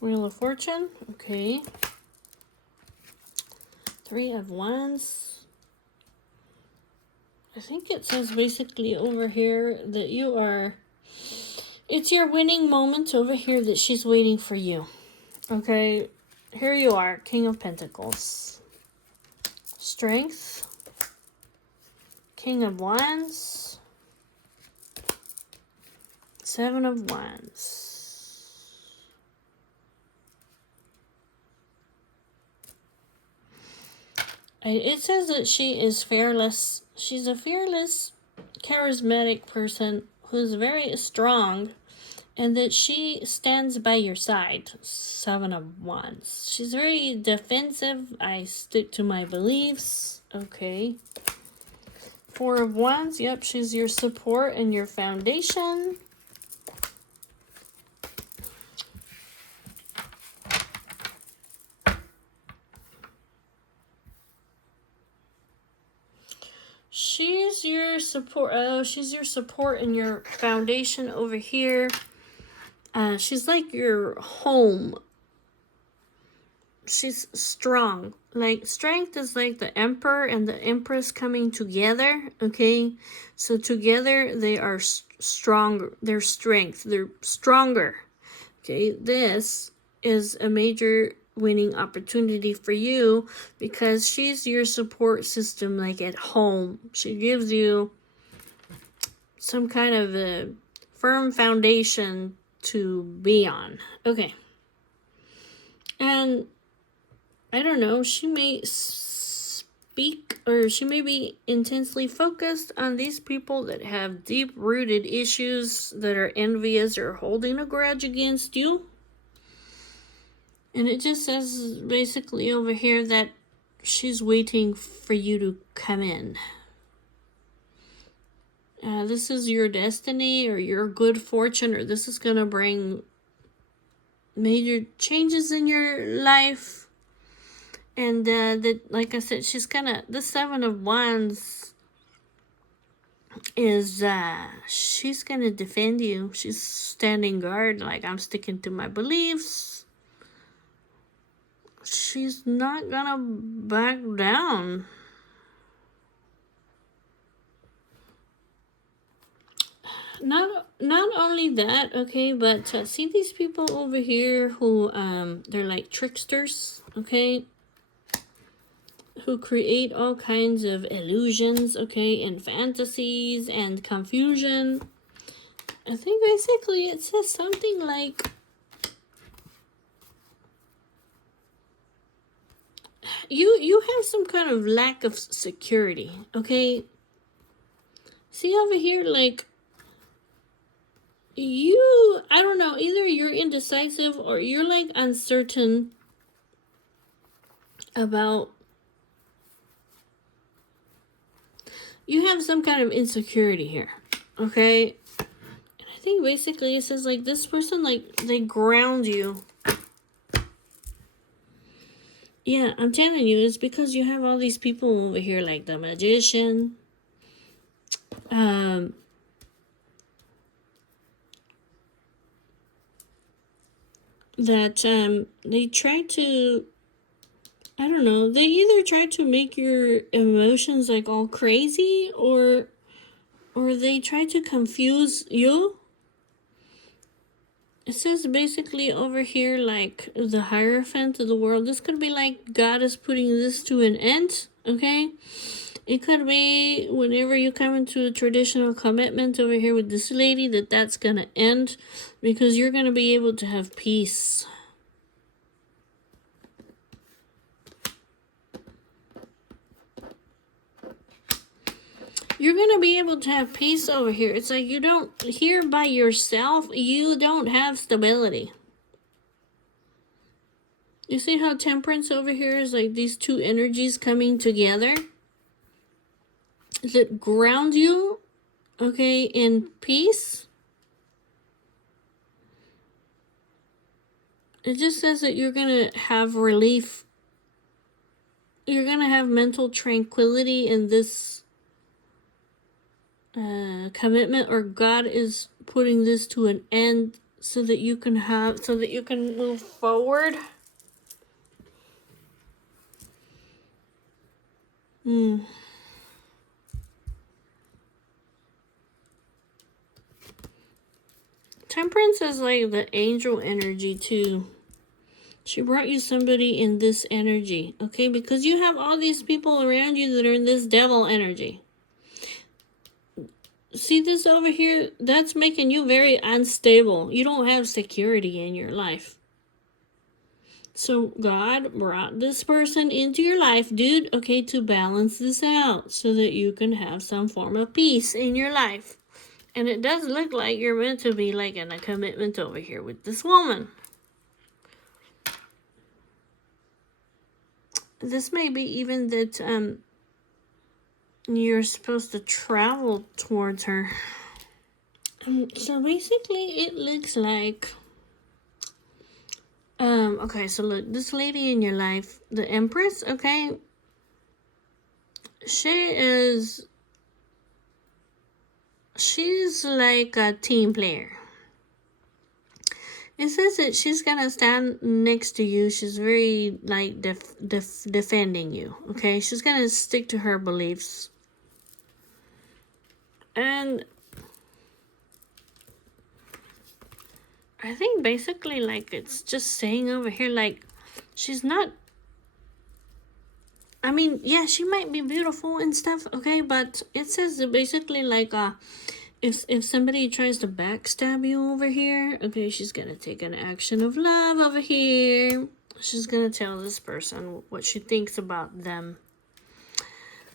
Wheel of Fortune. Okay. Three of Wands. I think it says basically over here that you are... It's your winning moment over here that she's waiting for you. Okay. Here you are. King of Pentacles. Strength. King of Wands. Seven of Wands. It says that she is fearless. She's a fearless, charismatic person who's very strong, and that she stands by your side. Seven of Wands. She's very defensive. I stick to my beliefs. Okay. Four of Wands. Yep, she's your support and your foundation. She's your support. Oh, she's your support and your foundation over here. She's like your home. She's strong. Like, strength is like the Emperor and the Empress coming together. Okay, so together they are stronger. Their strength. They're stronger. Okay, this is a major winning opportunity for you because she's your support system, like at home. She gives you some kind of a firm foundation to be on. Okay. And I don't know, she may speak, or she may be intensely focused on these people that have deep-rooted issues, that are envious or holding a grudge against you. And it just says basically over here that she's waiting for you to come in. This is your destiny or your good fortune, or this is going to bring major changes in your life. And that, like I said, she's kind of, the Seven of Wands is, she's going to defend you. She's standing guard, like, I'm sticking to my beliefs. She's not gonna back down. Not only that, okay, but see these people over here who they're like tricksters, okay, who create all kinds of illusions, okay, and fantasies and confusion. I think basically it says something like, you have some kind of lack of security, okay? See over here, like, I don't know, either you're indecisive or you're like uncertain about, you have some kind of insecurity here, okay? And I think basically it says like this person, like, they ground you. Yeah, I'm telling you, it's because you have all these people over here, like the Magician, that they try to, I don't know, they either try to make your emotions like all crazy, or they try to confuse you. It says basically over here, like, the Hierophant of the world. This could be like God is putting this to an end, okay? It could be whenever you come into a traditional commitment over here with this lady, that's going to end, because you're going to be able to have peace. You're going to be able to have peace over here. It's like you don't, here by yourself, you don't have stability. You see how temperance over here is like these two energies coming together? That ground you, okay, in peace. It just says that you're going to have relief. You're going to have mental tranquility in this commitment, or God is putting this to an end so that you can move forward. Temperance is like the angel energy too. She brought you somebody in this energy, okay? Because you have all these people around you that are in this devil energy. See this over here? That's making you very unstable. You don't have security in your life. So God brought this person into your life, dude, okay, to balance this out so that you can have some form of peace in your life. And it does look like you're meant to be like in a commitment over here with this woman. This may be even that you're supposed to travel towards her. So basically it looks like okay, so look, this lady in your life, the Empress, okay, she's like a team player. It says that she's gonna stand next to you. She's very like defending you, okay? She's gonna stick to her beliefs. And I think basically like it's just saying over here like she's not, I mean, yeah, she might be beautiful and stuff, okay, but it says that basically like if somebody tries to backstab you over here, okay, she's gonna take an action of love over here. She's gonna tell this person what she thinks about them.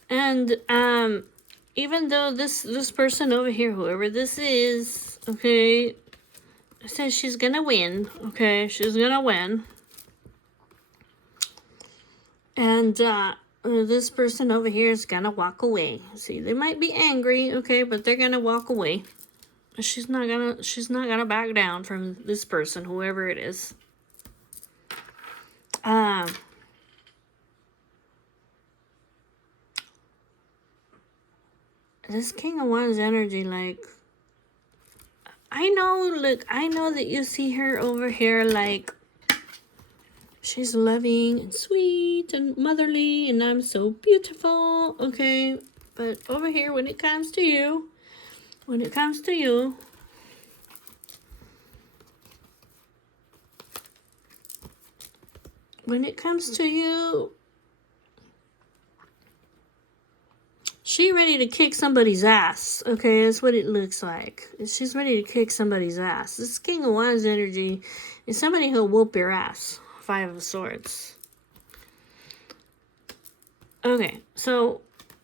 And even though this person over here, whoever this is, okay, says she's gonna win, okay, she's gonna win. And this person over here is gonna walk away. See, they might be angry, okay, but they're gonna walk away. She's not gonna back down from this person, whoever it is. This King of Wands energy, like, I know that you see her over here, like, she's loving and sweet and motherly, and I'm so beautiful, okay? But over here, when it comes to you, she ready to kick somebody's ass, okay? That's what it looks like. She's ready to kick somebody's ass. This King of Wands energy is somebody who'll whoop your ass. Five of Swords. Okay, so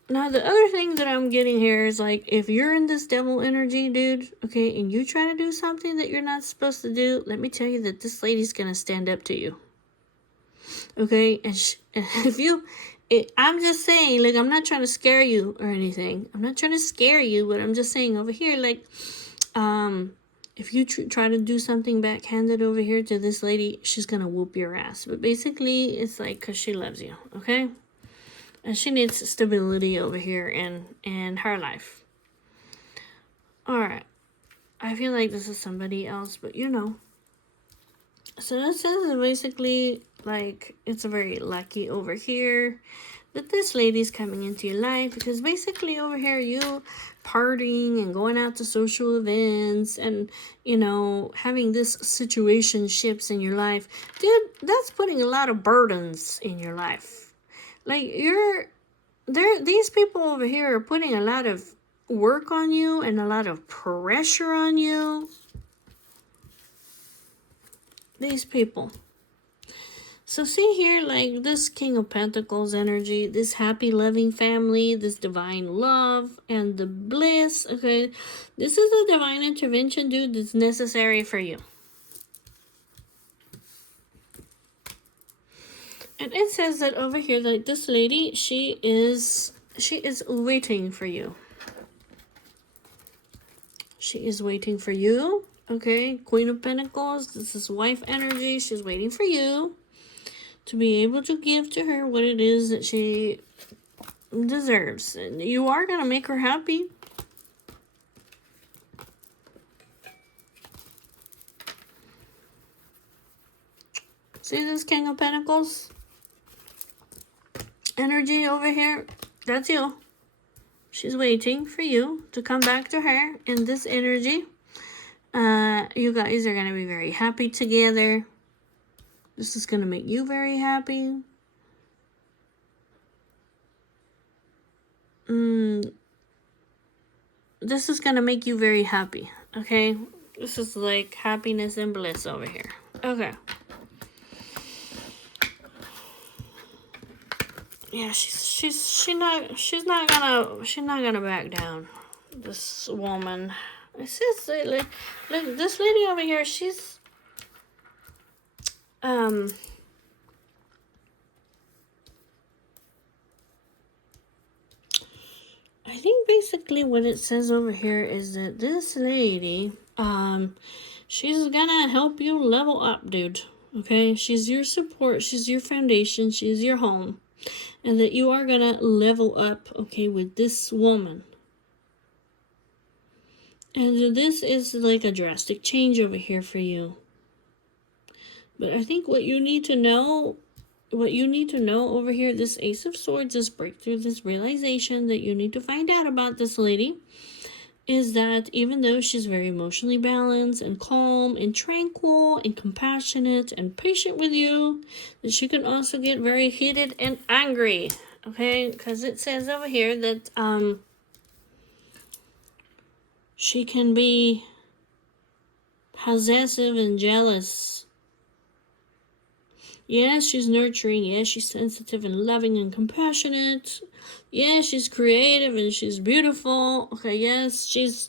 now the other thing that I'm getting here is like, if you're in this devil energy, dude, okay, and you try to do something that you're not supposed to do, let me tell you that this lady's gonna stand up to you. Okay, and I'm just saying, like, I'm not trying to scare you or anything. I'm not trying to scare you, but I'm just saying over here, like, if you try to do something backhanded over here to this lady, she's gonna whoop your ass. But basically, it's like, because she loves you, okay? And she needs stability over here in her life. Alright. I feel like this is somebody else, but you know. So that says basically, like, it's very lucky over here that this lady's coming into your life, because basically over here you partying and going out to social events and, you know, having this situationships in your life, dude, that's putting a lot of burdens in your life. Like, these people over here are putting a lot of work on you and a lot of pressure on you. These people. So see here, like this King of Pentacles energy, this happy, loving family, this divine love, and the bliss, okay? This is a divine intervention, dude, that's necessary for you. And it says that over here, like this lady, she is waiting for you. She is waiting for you, okay? Queen of Pentacles, this is wife energy. She's waiting for you to be able to give to her what it is that she deserves. And you are going to make her happy. See this King of Pentacles energy over here? That's you. She's waiting for you to come back to her in this energy. You guys are going to be very happy together. This is going to make you very happy. This is going to make you very happy, okay? This is like happiness and bliss over here. Okay. Yeah, she's not gonna back down. This woman. It's just like this lady over here, she's I think basically what it says over here is that this lady, she's gonna help you level up, dude. Okay? She's your support, she's your foundation, she's your home. And that you are gonna level up, okay, with this woman. And this is like a drastic change over here for you. But I think what you need to know over here, this Ace of Swords, this breakthrough, this realization that you need to find out about this lady, is that even though she's very emotionally balanced and calm and tranquil and compassionate and patient with you, that she can also get very heated and angry, okay? Because it says over here that she can be possessive and jealous. Yes, she's nurturing. Yes, she's sensitive and loving and compassionate. Yes, she's creative and she's beautiful. Okay, yes, she's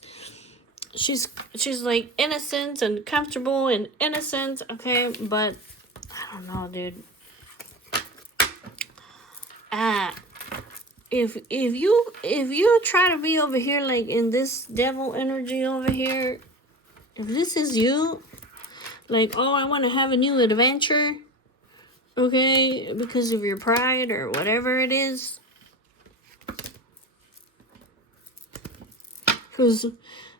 like innocent and comfortable and innocent. Okay, but I don't know, dude. If you try to be over here like in this devil energy over here, if this is you, like, oh, I want to have a new adventure, okay, because of your pride or whatever it is,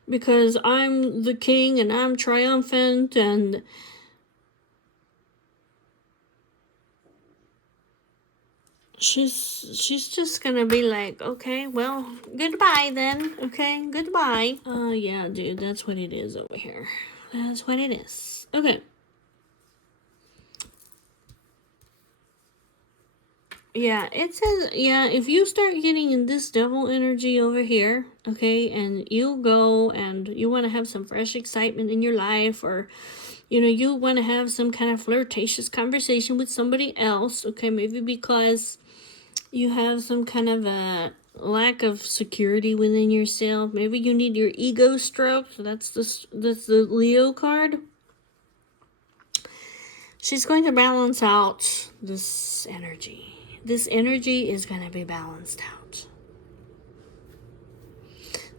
because I'm the king and I'm triumphant, and she's just gonna be like, okay, well, goodbye then, okay, goodbye. Yeah, dude, that's what it is over here. That's what it is. Okay. Yeah, it says, yeah, if you start getting in this devil energy over here, okay, and you go and you want to have some fresh excitement in your life, or, you know, you want to have some kind of flirtatious conversation with somebody else, okay, maybe because you have some kind of a lack of security within yourself, maybe you need your ego stroked, that's the Leo card. She's going to balance out this energy. This energy is going to be balanced out.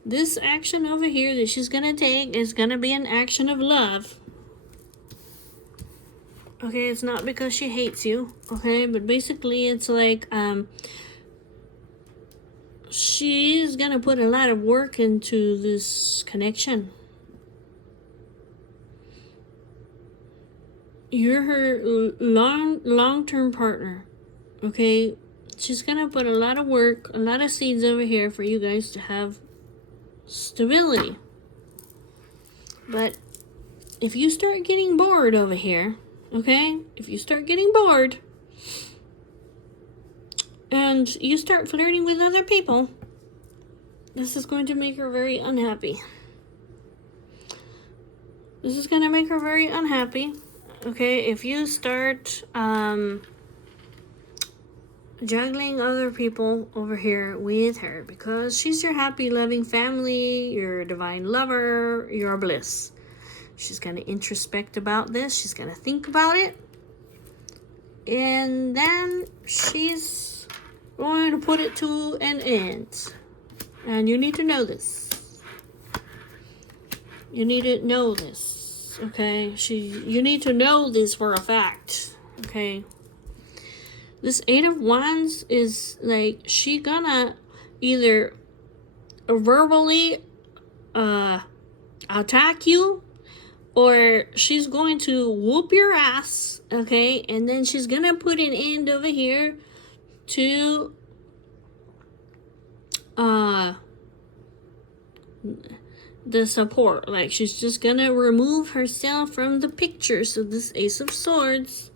This action over here that she's going to take is going to be an action of love. Okay, it's not because she hates you, okay? But basically it's like, she's going to put a lot of work into this connection. You're her long-term partner. Okay, she's gonna put a lot of work, a lot of seeds over here for you guys to have stability. But if you start getting bored over here, okay, if you start getting bored and you start flirting with other people, this is going to make her very unhappy. This is going to make her very unhappy. okay, if you start juggling other people over here with her, because she's your happy, loving family, you're a divine lover, you're a bliss. She's going to introspect about this. She's going to think about it. And then she's going to put it to an end. And you need to know this. You need to know this. Okay? You need to know this for a fact. Okay? This Eight of Wands is like, she gonna either verbally attack you, or she's going to whoop your ass, okay? And then she's gonna put an end over here to the support. Like, she's just gonna remove herself from the picture. So this Ace of Swords,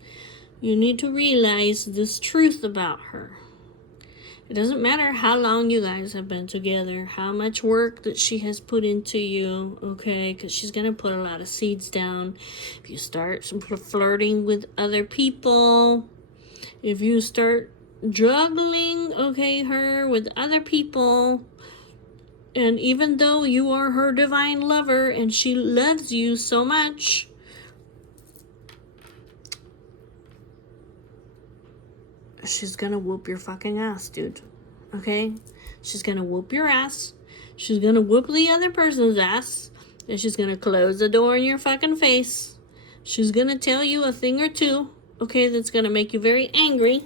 you need to realize this truth about her. It doesn't matter how long you guys have been together, how much work that she has put into you, okay? Because she's going to put a lot of seeds down. If you start flirting with other people, if you start juggling, okay, her with other people, and even though you are her divine lover and she loves you so much, she's gonna whoop your fucking ass, dude. Okay? She's gonna whoop your ass. She's gonna whoop the other person's ass. And she's gonna close the door in your fucking face. She's gonna tell you a thing or two, okay, that's gonna make you very angry.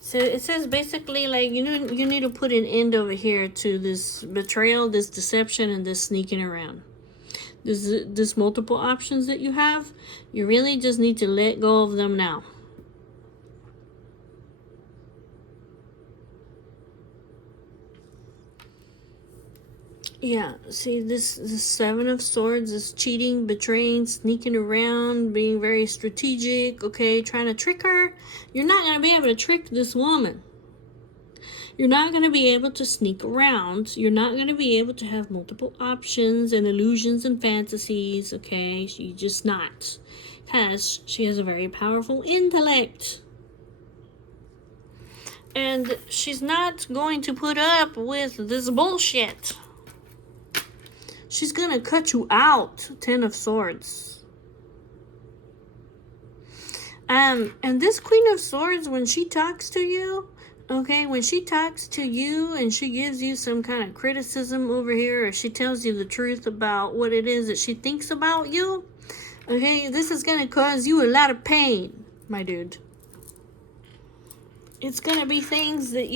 So it says basically, like, you need to put an end over here to this betrayal, this deception, and this sneaking around. This multiple options that you have, you really just need to let go of them now. Yeah, see, this Seven of Swords is cheating, betraying, sneaking around, being very strategic, okay, trying to trick her. You're not going to be able to trick this woman. You're not going to be able to sneak around. You're not going to be able to have multiple options and illusions and fantasies, okay? She's just not. Because she has a very powerful intellect. And she's not going to put up with this bullshit. She's gonna cut you out. Ten of Swords. And this Queen of Swords, when she talks to you, okay, when she talks to you and she gives you some kind of criticism over here, or she tells you the truth about what it is that she thinks about you, okay, this is gonna cause you a lot of pain, my dude. It's gonna be things that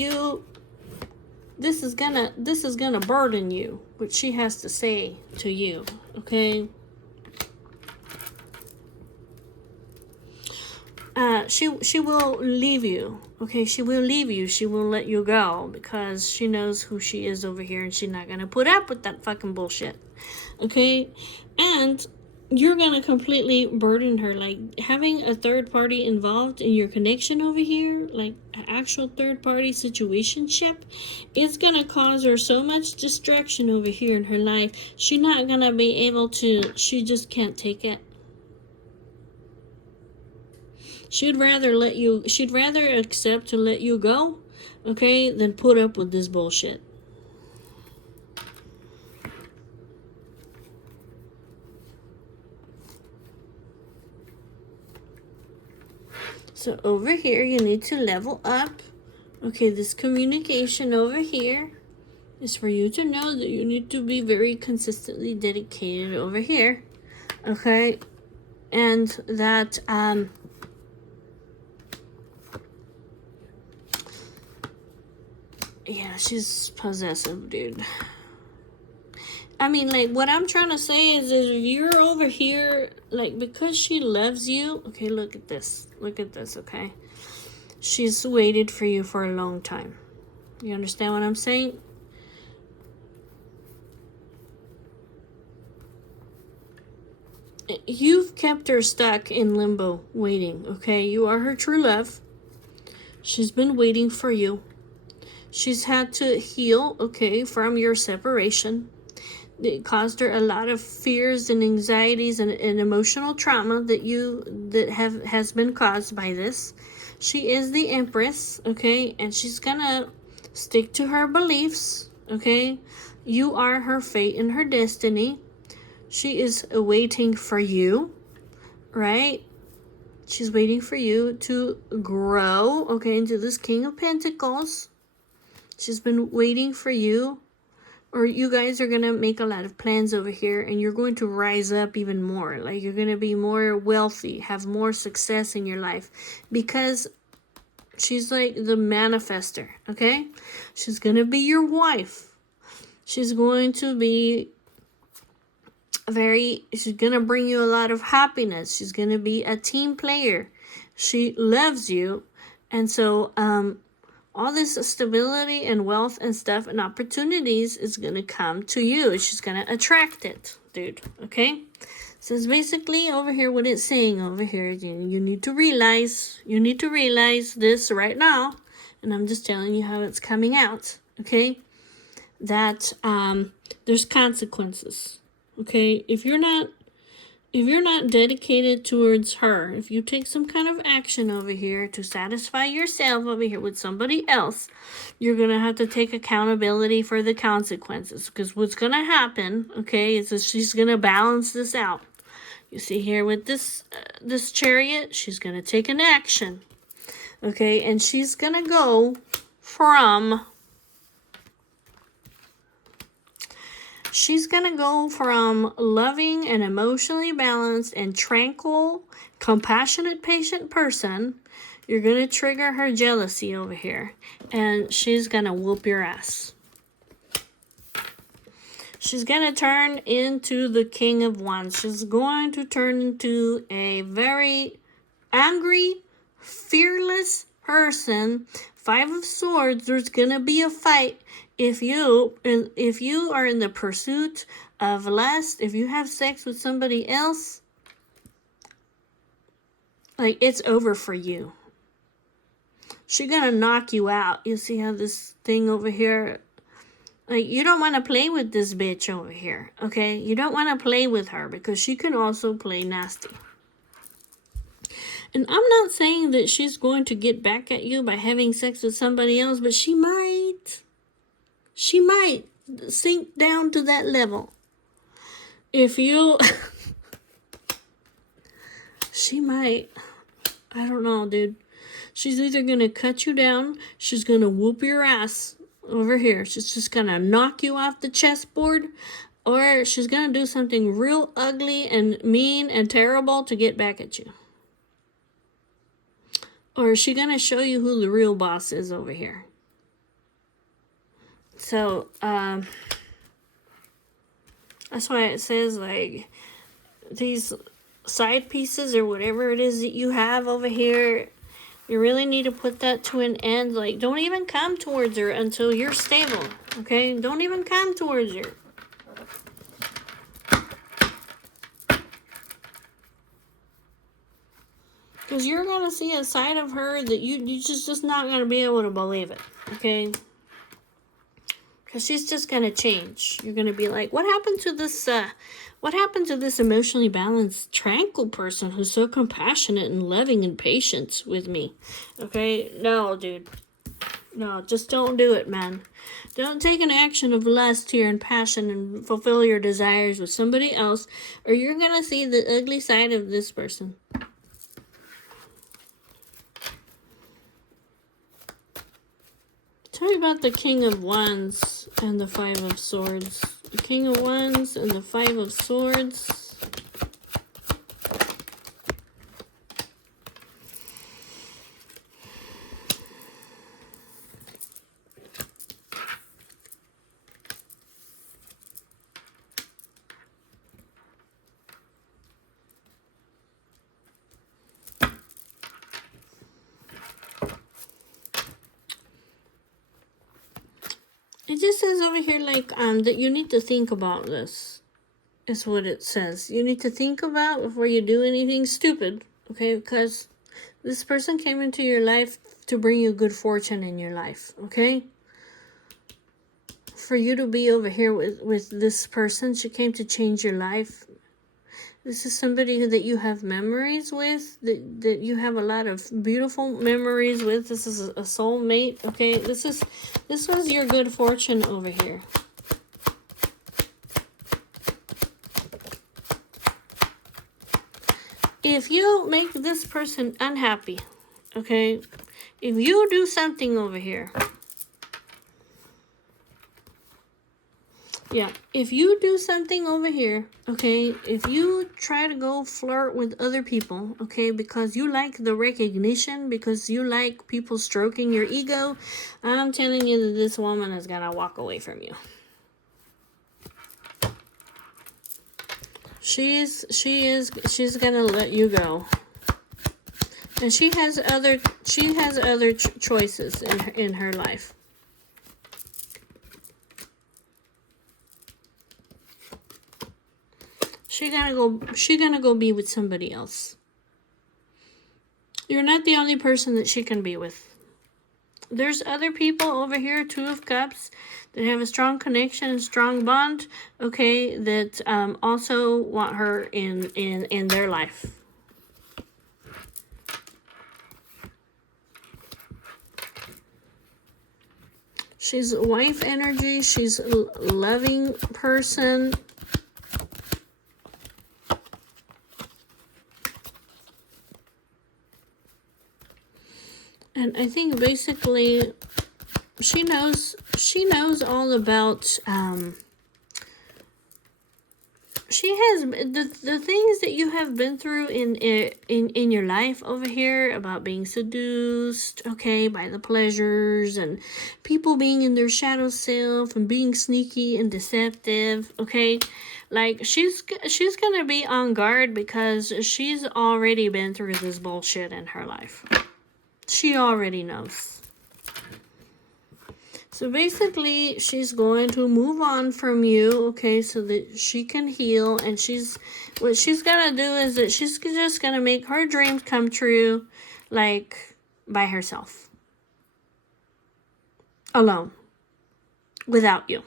this is gonna burden you, what she has to say to you, okay? She will leave you, okay? She will leave you. She will let you go because she knows who she is over here, and she's not gonna put up with that fucking bullshit, okay? And you're gonna completely burden her. Like, having a third party involved in your connection over here, like an actual third party situationship, it's gonna cause her so much distraction over here in her life. She's not gonna be able to, she just can't take it. She'd rather accept to let you go, okay, than put up with this bullshit. So over here, you need to level up. Okay, this communication over here is for you to know that you need to be very consistently dedicated over here. Okay, and that, yeah, she's possessive, dude. I mean, like, what I'm trying to say is if you're over here, like, because she loves you, okay, look at this, okay? She's waited for you for a long time. You understand what I'm saying? You've kept her stuck in limbo, waiting, okay? You are her true love. She's been waiting for you. She's had to heal, okay, from your separation. It caused her a lot of fears and anxieties and emotional trauma has been caused by this. She is the Empress, okay, and she's gonna stick to her beliefs, okay. You are her fate and her destiny. She is waiting for you, right? She's waiting for you to grow, okay, into this King of Pentacles. She's been waiting for you. Or you guys are going to make a lot of plans over here, and you're going to rise up even more. Like, you're going to be more wealthy, have more success in your life. Because she's like the manifester, okay? She's going to be your wife. She's going to be she's going to bring you a lot of happiness. She's going to be a team player. She loves you. And so, all this stability and wealth and stuff and opportunities is going to come to you. She's going to attract it, dude. Okay? So it's basically over here what it's saying over here. You need to realize this right now. And I'm just telling you how it's coming out. Okay? That there's consequences. Okay? If you're not dedicated towards her, if you take some kind of action over here to satisfy yourself over here with somebody else, you're going to have to take accountability for the consequences. Because what's going to happen, okay, is that she's going to balance this out. You see here with this Chariot, she's going to take an action. Okay, and she's going to go from loving and emotionally balanced and tranquil, compassionate, patient person. You're going to trigger her jealousy over here. And she's going to whoop your ass. She's going to turn into the King of Wands. She's going to turn into a very angry, fearless person. 5 of Swords, there's going to be a fight. If you are in the pursuit of lust, if you have sex with somebody else, like, it's over for you. She's gonna knock you out. You see how this thing over here, like, you don't want to play with this bitch over here, okay? You don't want to play with her because she can also play nasty. And I'm not saying that she's going to get back at you by having sex with somebody else, but she might. She might sink down to that level. If you... she might. I don't know, dude. She's either going to cut you down, she's going to whoop your ass over here. She's just going to knock you off the chessboard, or she's going to do something real ugly and mean and terrible to get back at you. Or is she going to show you who the real boss is over here? So, that's why it says, like, these side pieces or whatever it is that you have over here, you really need to put that to an end. Like, don't even come towards her until you're stable, okay? Don't even come towards her. Because you're going to see a side of her that you just not going to be able to believe it, okay? Because she's just going to change. You're going to be like, what happened to this emotionally balanced, tranquil person who's so compassionate and loving and patient with me? Okay? No, dude. No, just don't do it, man. Don't take an action of lust here and passion and fulfill your desires with somebody else, or you're going to see the ugly side of this person. Tell me about the King of Wands and the 5 of Swords. The King of Wands and the 5 of Swords. It just says over here, like, that you need to think about this. Is what it says. You need to think about before you do anything stupid, okay? Because this person came into your life to bring you good fortune in your life, okay? for you to be over here with this person. She came to change your life. This is somebody that you have memories with, that you have a lot of beautiful memories with. This is a soulmate, okay? This was your good fortune over here. If you make this person unhappy, okay? If you do something over here, yeah, if you do something over here, okay, if you try to go flirt with other people, okay, because you like the recognition, because you like people stroking your ego, I'm telling you that this woman is gonna walk away from you. She's gonna let you go. And she has other choices in her life. She gonna go be with somebody else. You're not the only person that she can be with. There's other people over here, Two of Cups, that have a strong connection and strong bond, okay, that also want her in their life. She's wife energy. She's a loving person. And I think basically she knows all about she has the things that you have been through in your life over here, about being seduced, okay, by the pleasures and people being in their shadow self and being sneaky and deceptive, okay? Like she's gonna be on guard because she's already been through this bullshit in her life. She already knows. So basically, she's going to move on from you, okay, so that she can heal. And what she's going to do is that she's just going to make her dreams come true, like, by herself. Alone. Without you.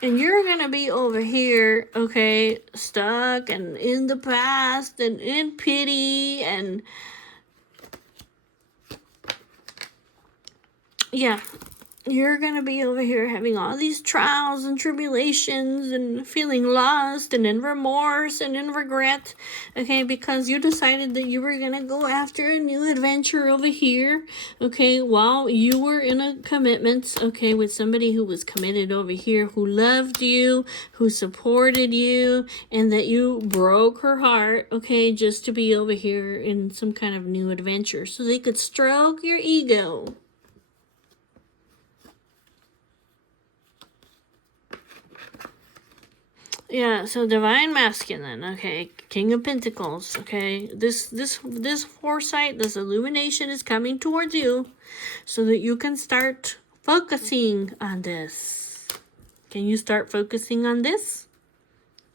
And you're going to be over here, okay, stuck and in the past and in pity and... yeah, you're going to be over here having all these trials and tribulations and feeling lost and in remorse and in regret, okay, because you decided that you were going to go after a new adventure over here, okay, while you were in a commitment, okay, with somebody who was committed over here, who loved you, who supported you, and that you broke her heart, okay, just to be over here in some kind of new adventure so they could stroke your ego. Yeah, so Divine Masculine, okay, King of Pentacles, okay, this foresight, this illumination is coming towards you so that you can start focusing on this. Can you start focusing on this?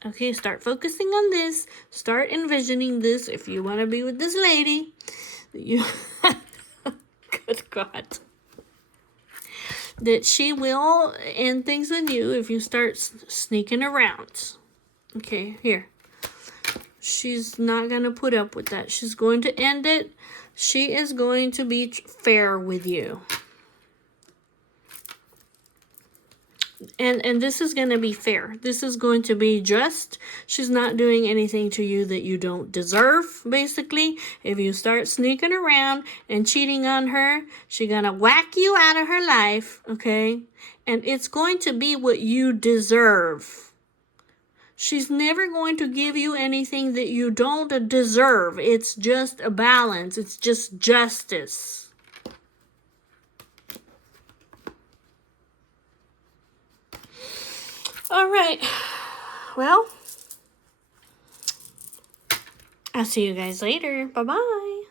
Okay, start focusing on this. Start envisioning this if you want to be with this lady. You, good God. That she will end things with you if you start sneaking around. Okay, here. She's not going to put up with that. She's going to end it. She is going to be fair with you. And this is going to be fair. This is going to be just. She's not doing anything to you that you don't deserve, basically. If you start sneaking around and cheating on her, she's going to whack you out of her life, okay? And it's going to be what you deserve. She's never going to give you anything that you don't deserve. It's just a balance. It's just justice. All right. Well, I'll see you guys later. Bye-bye.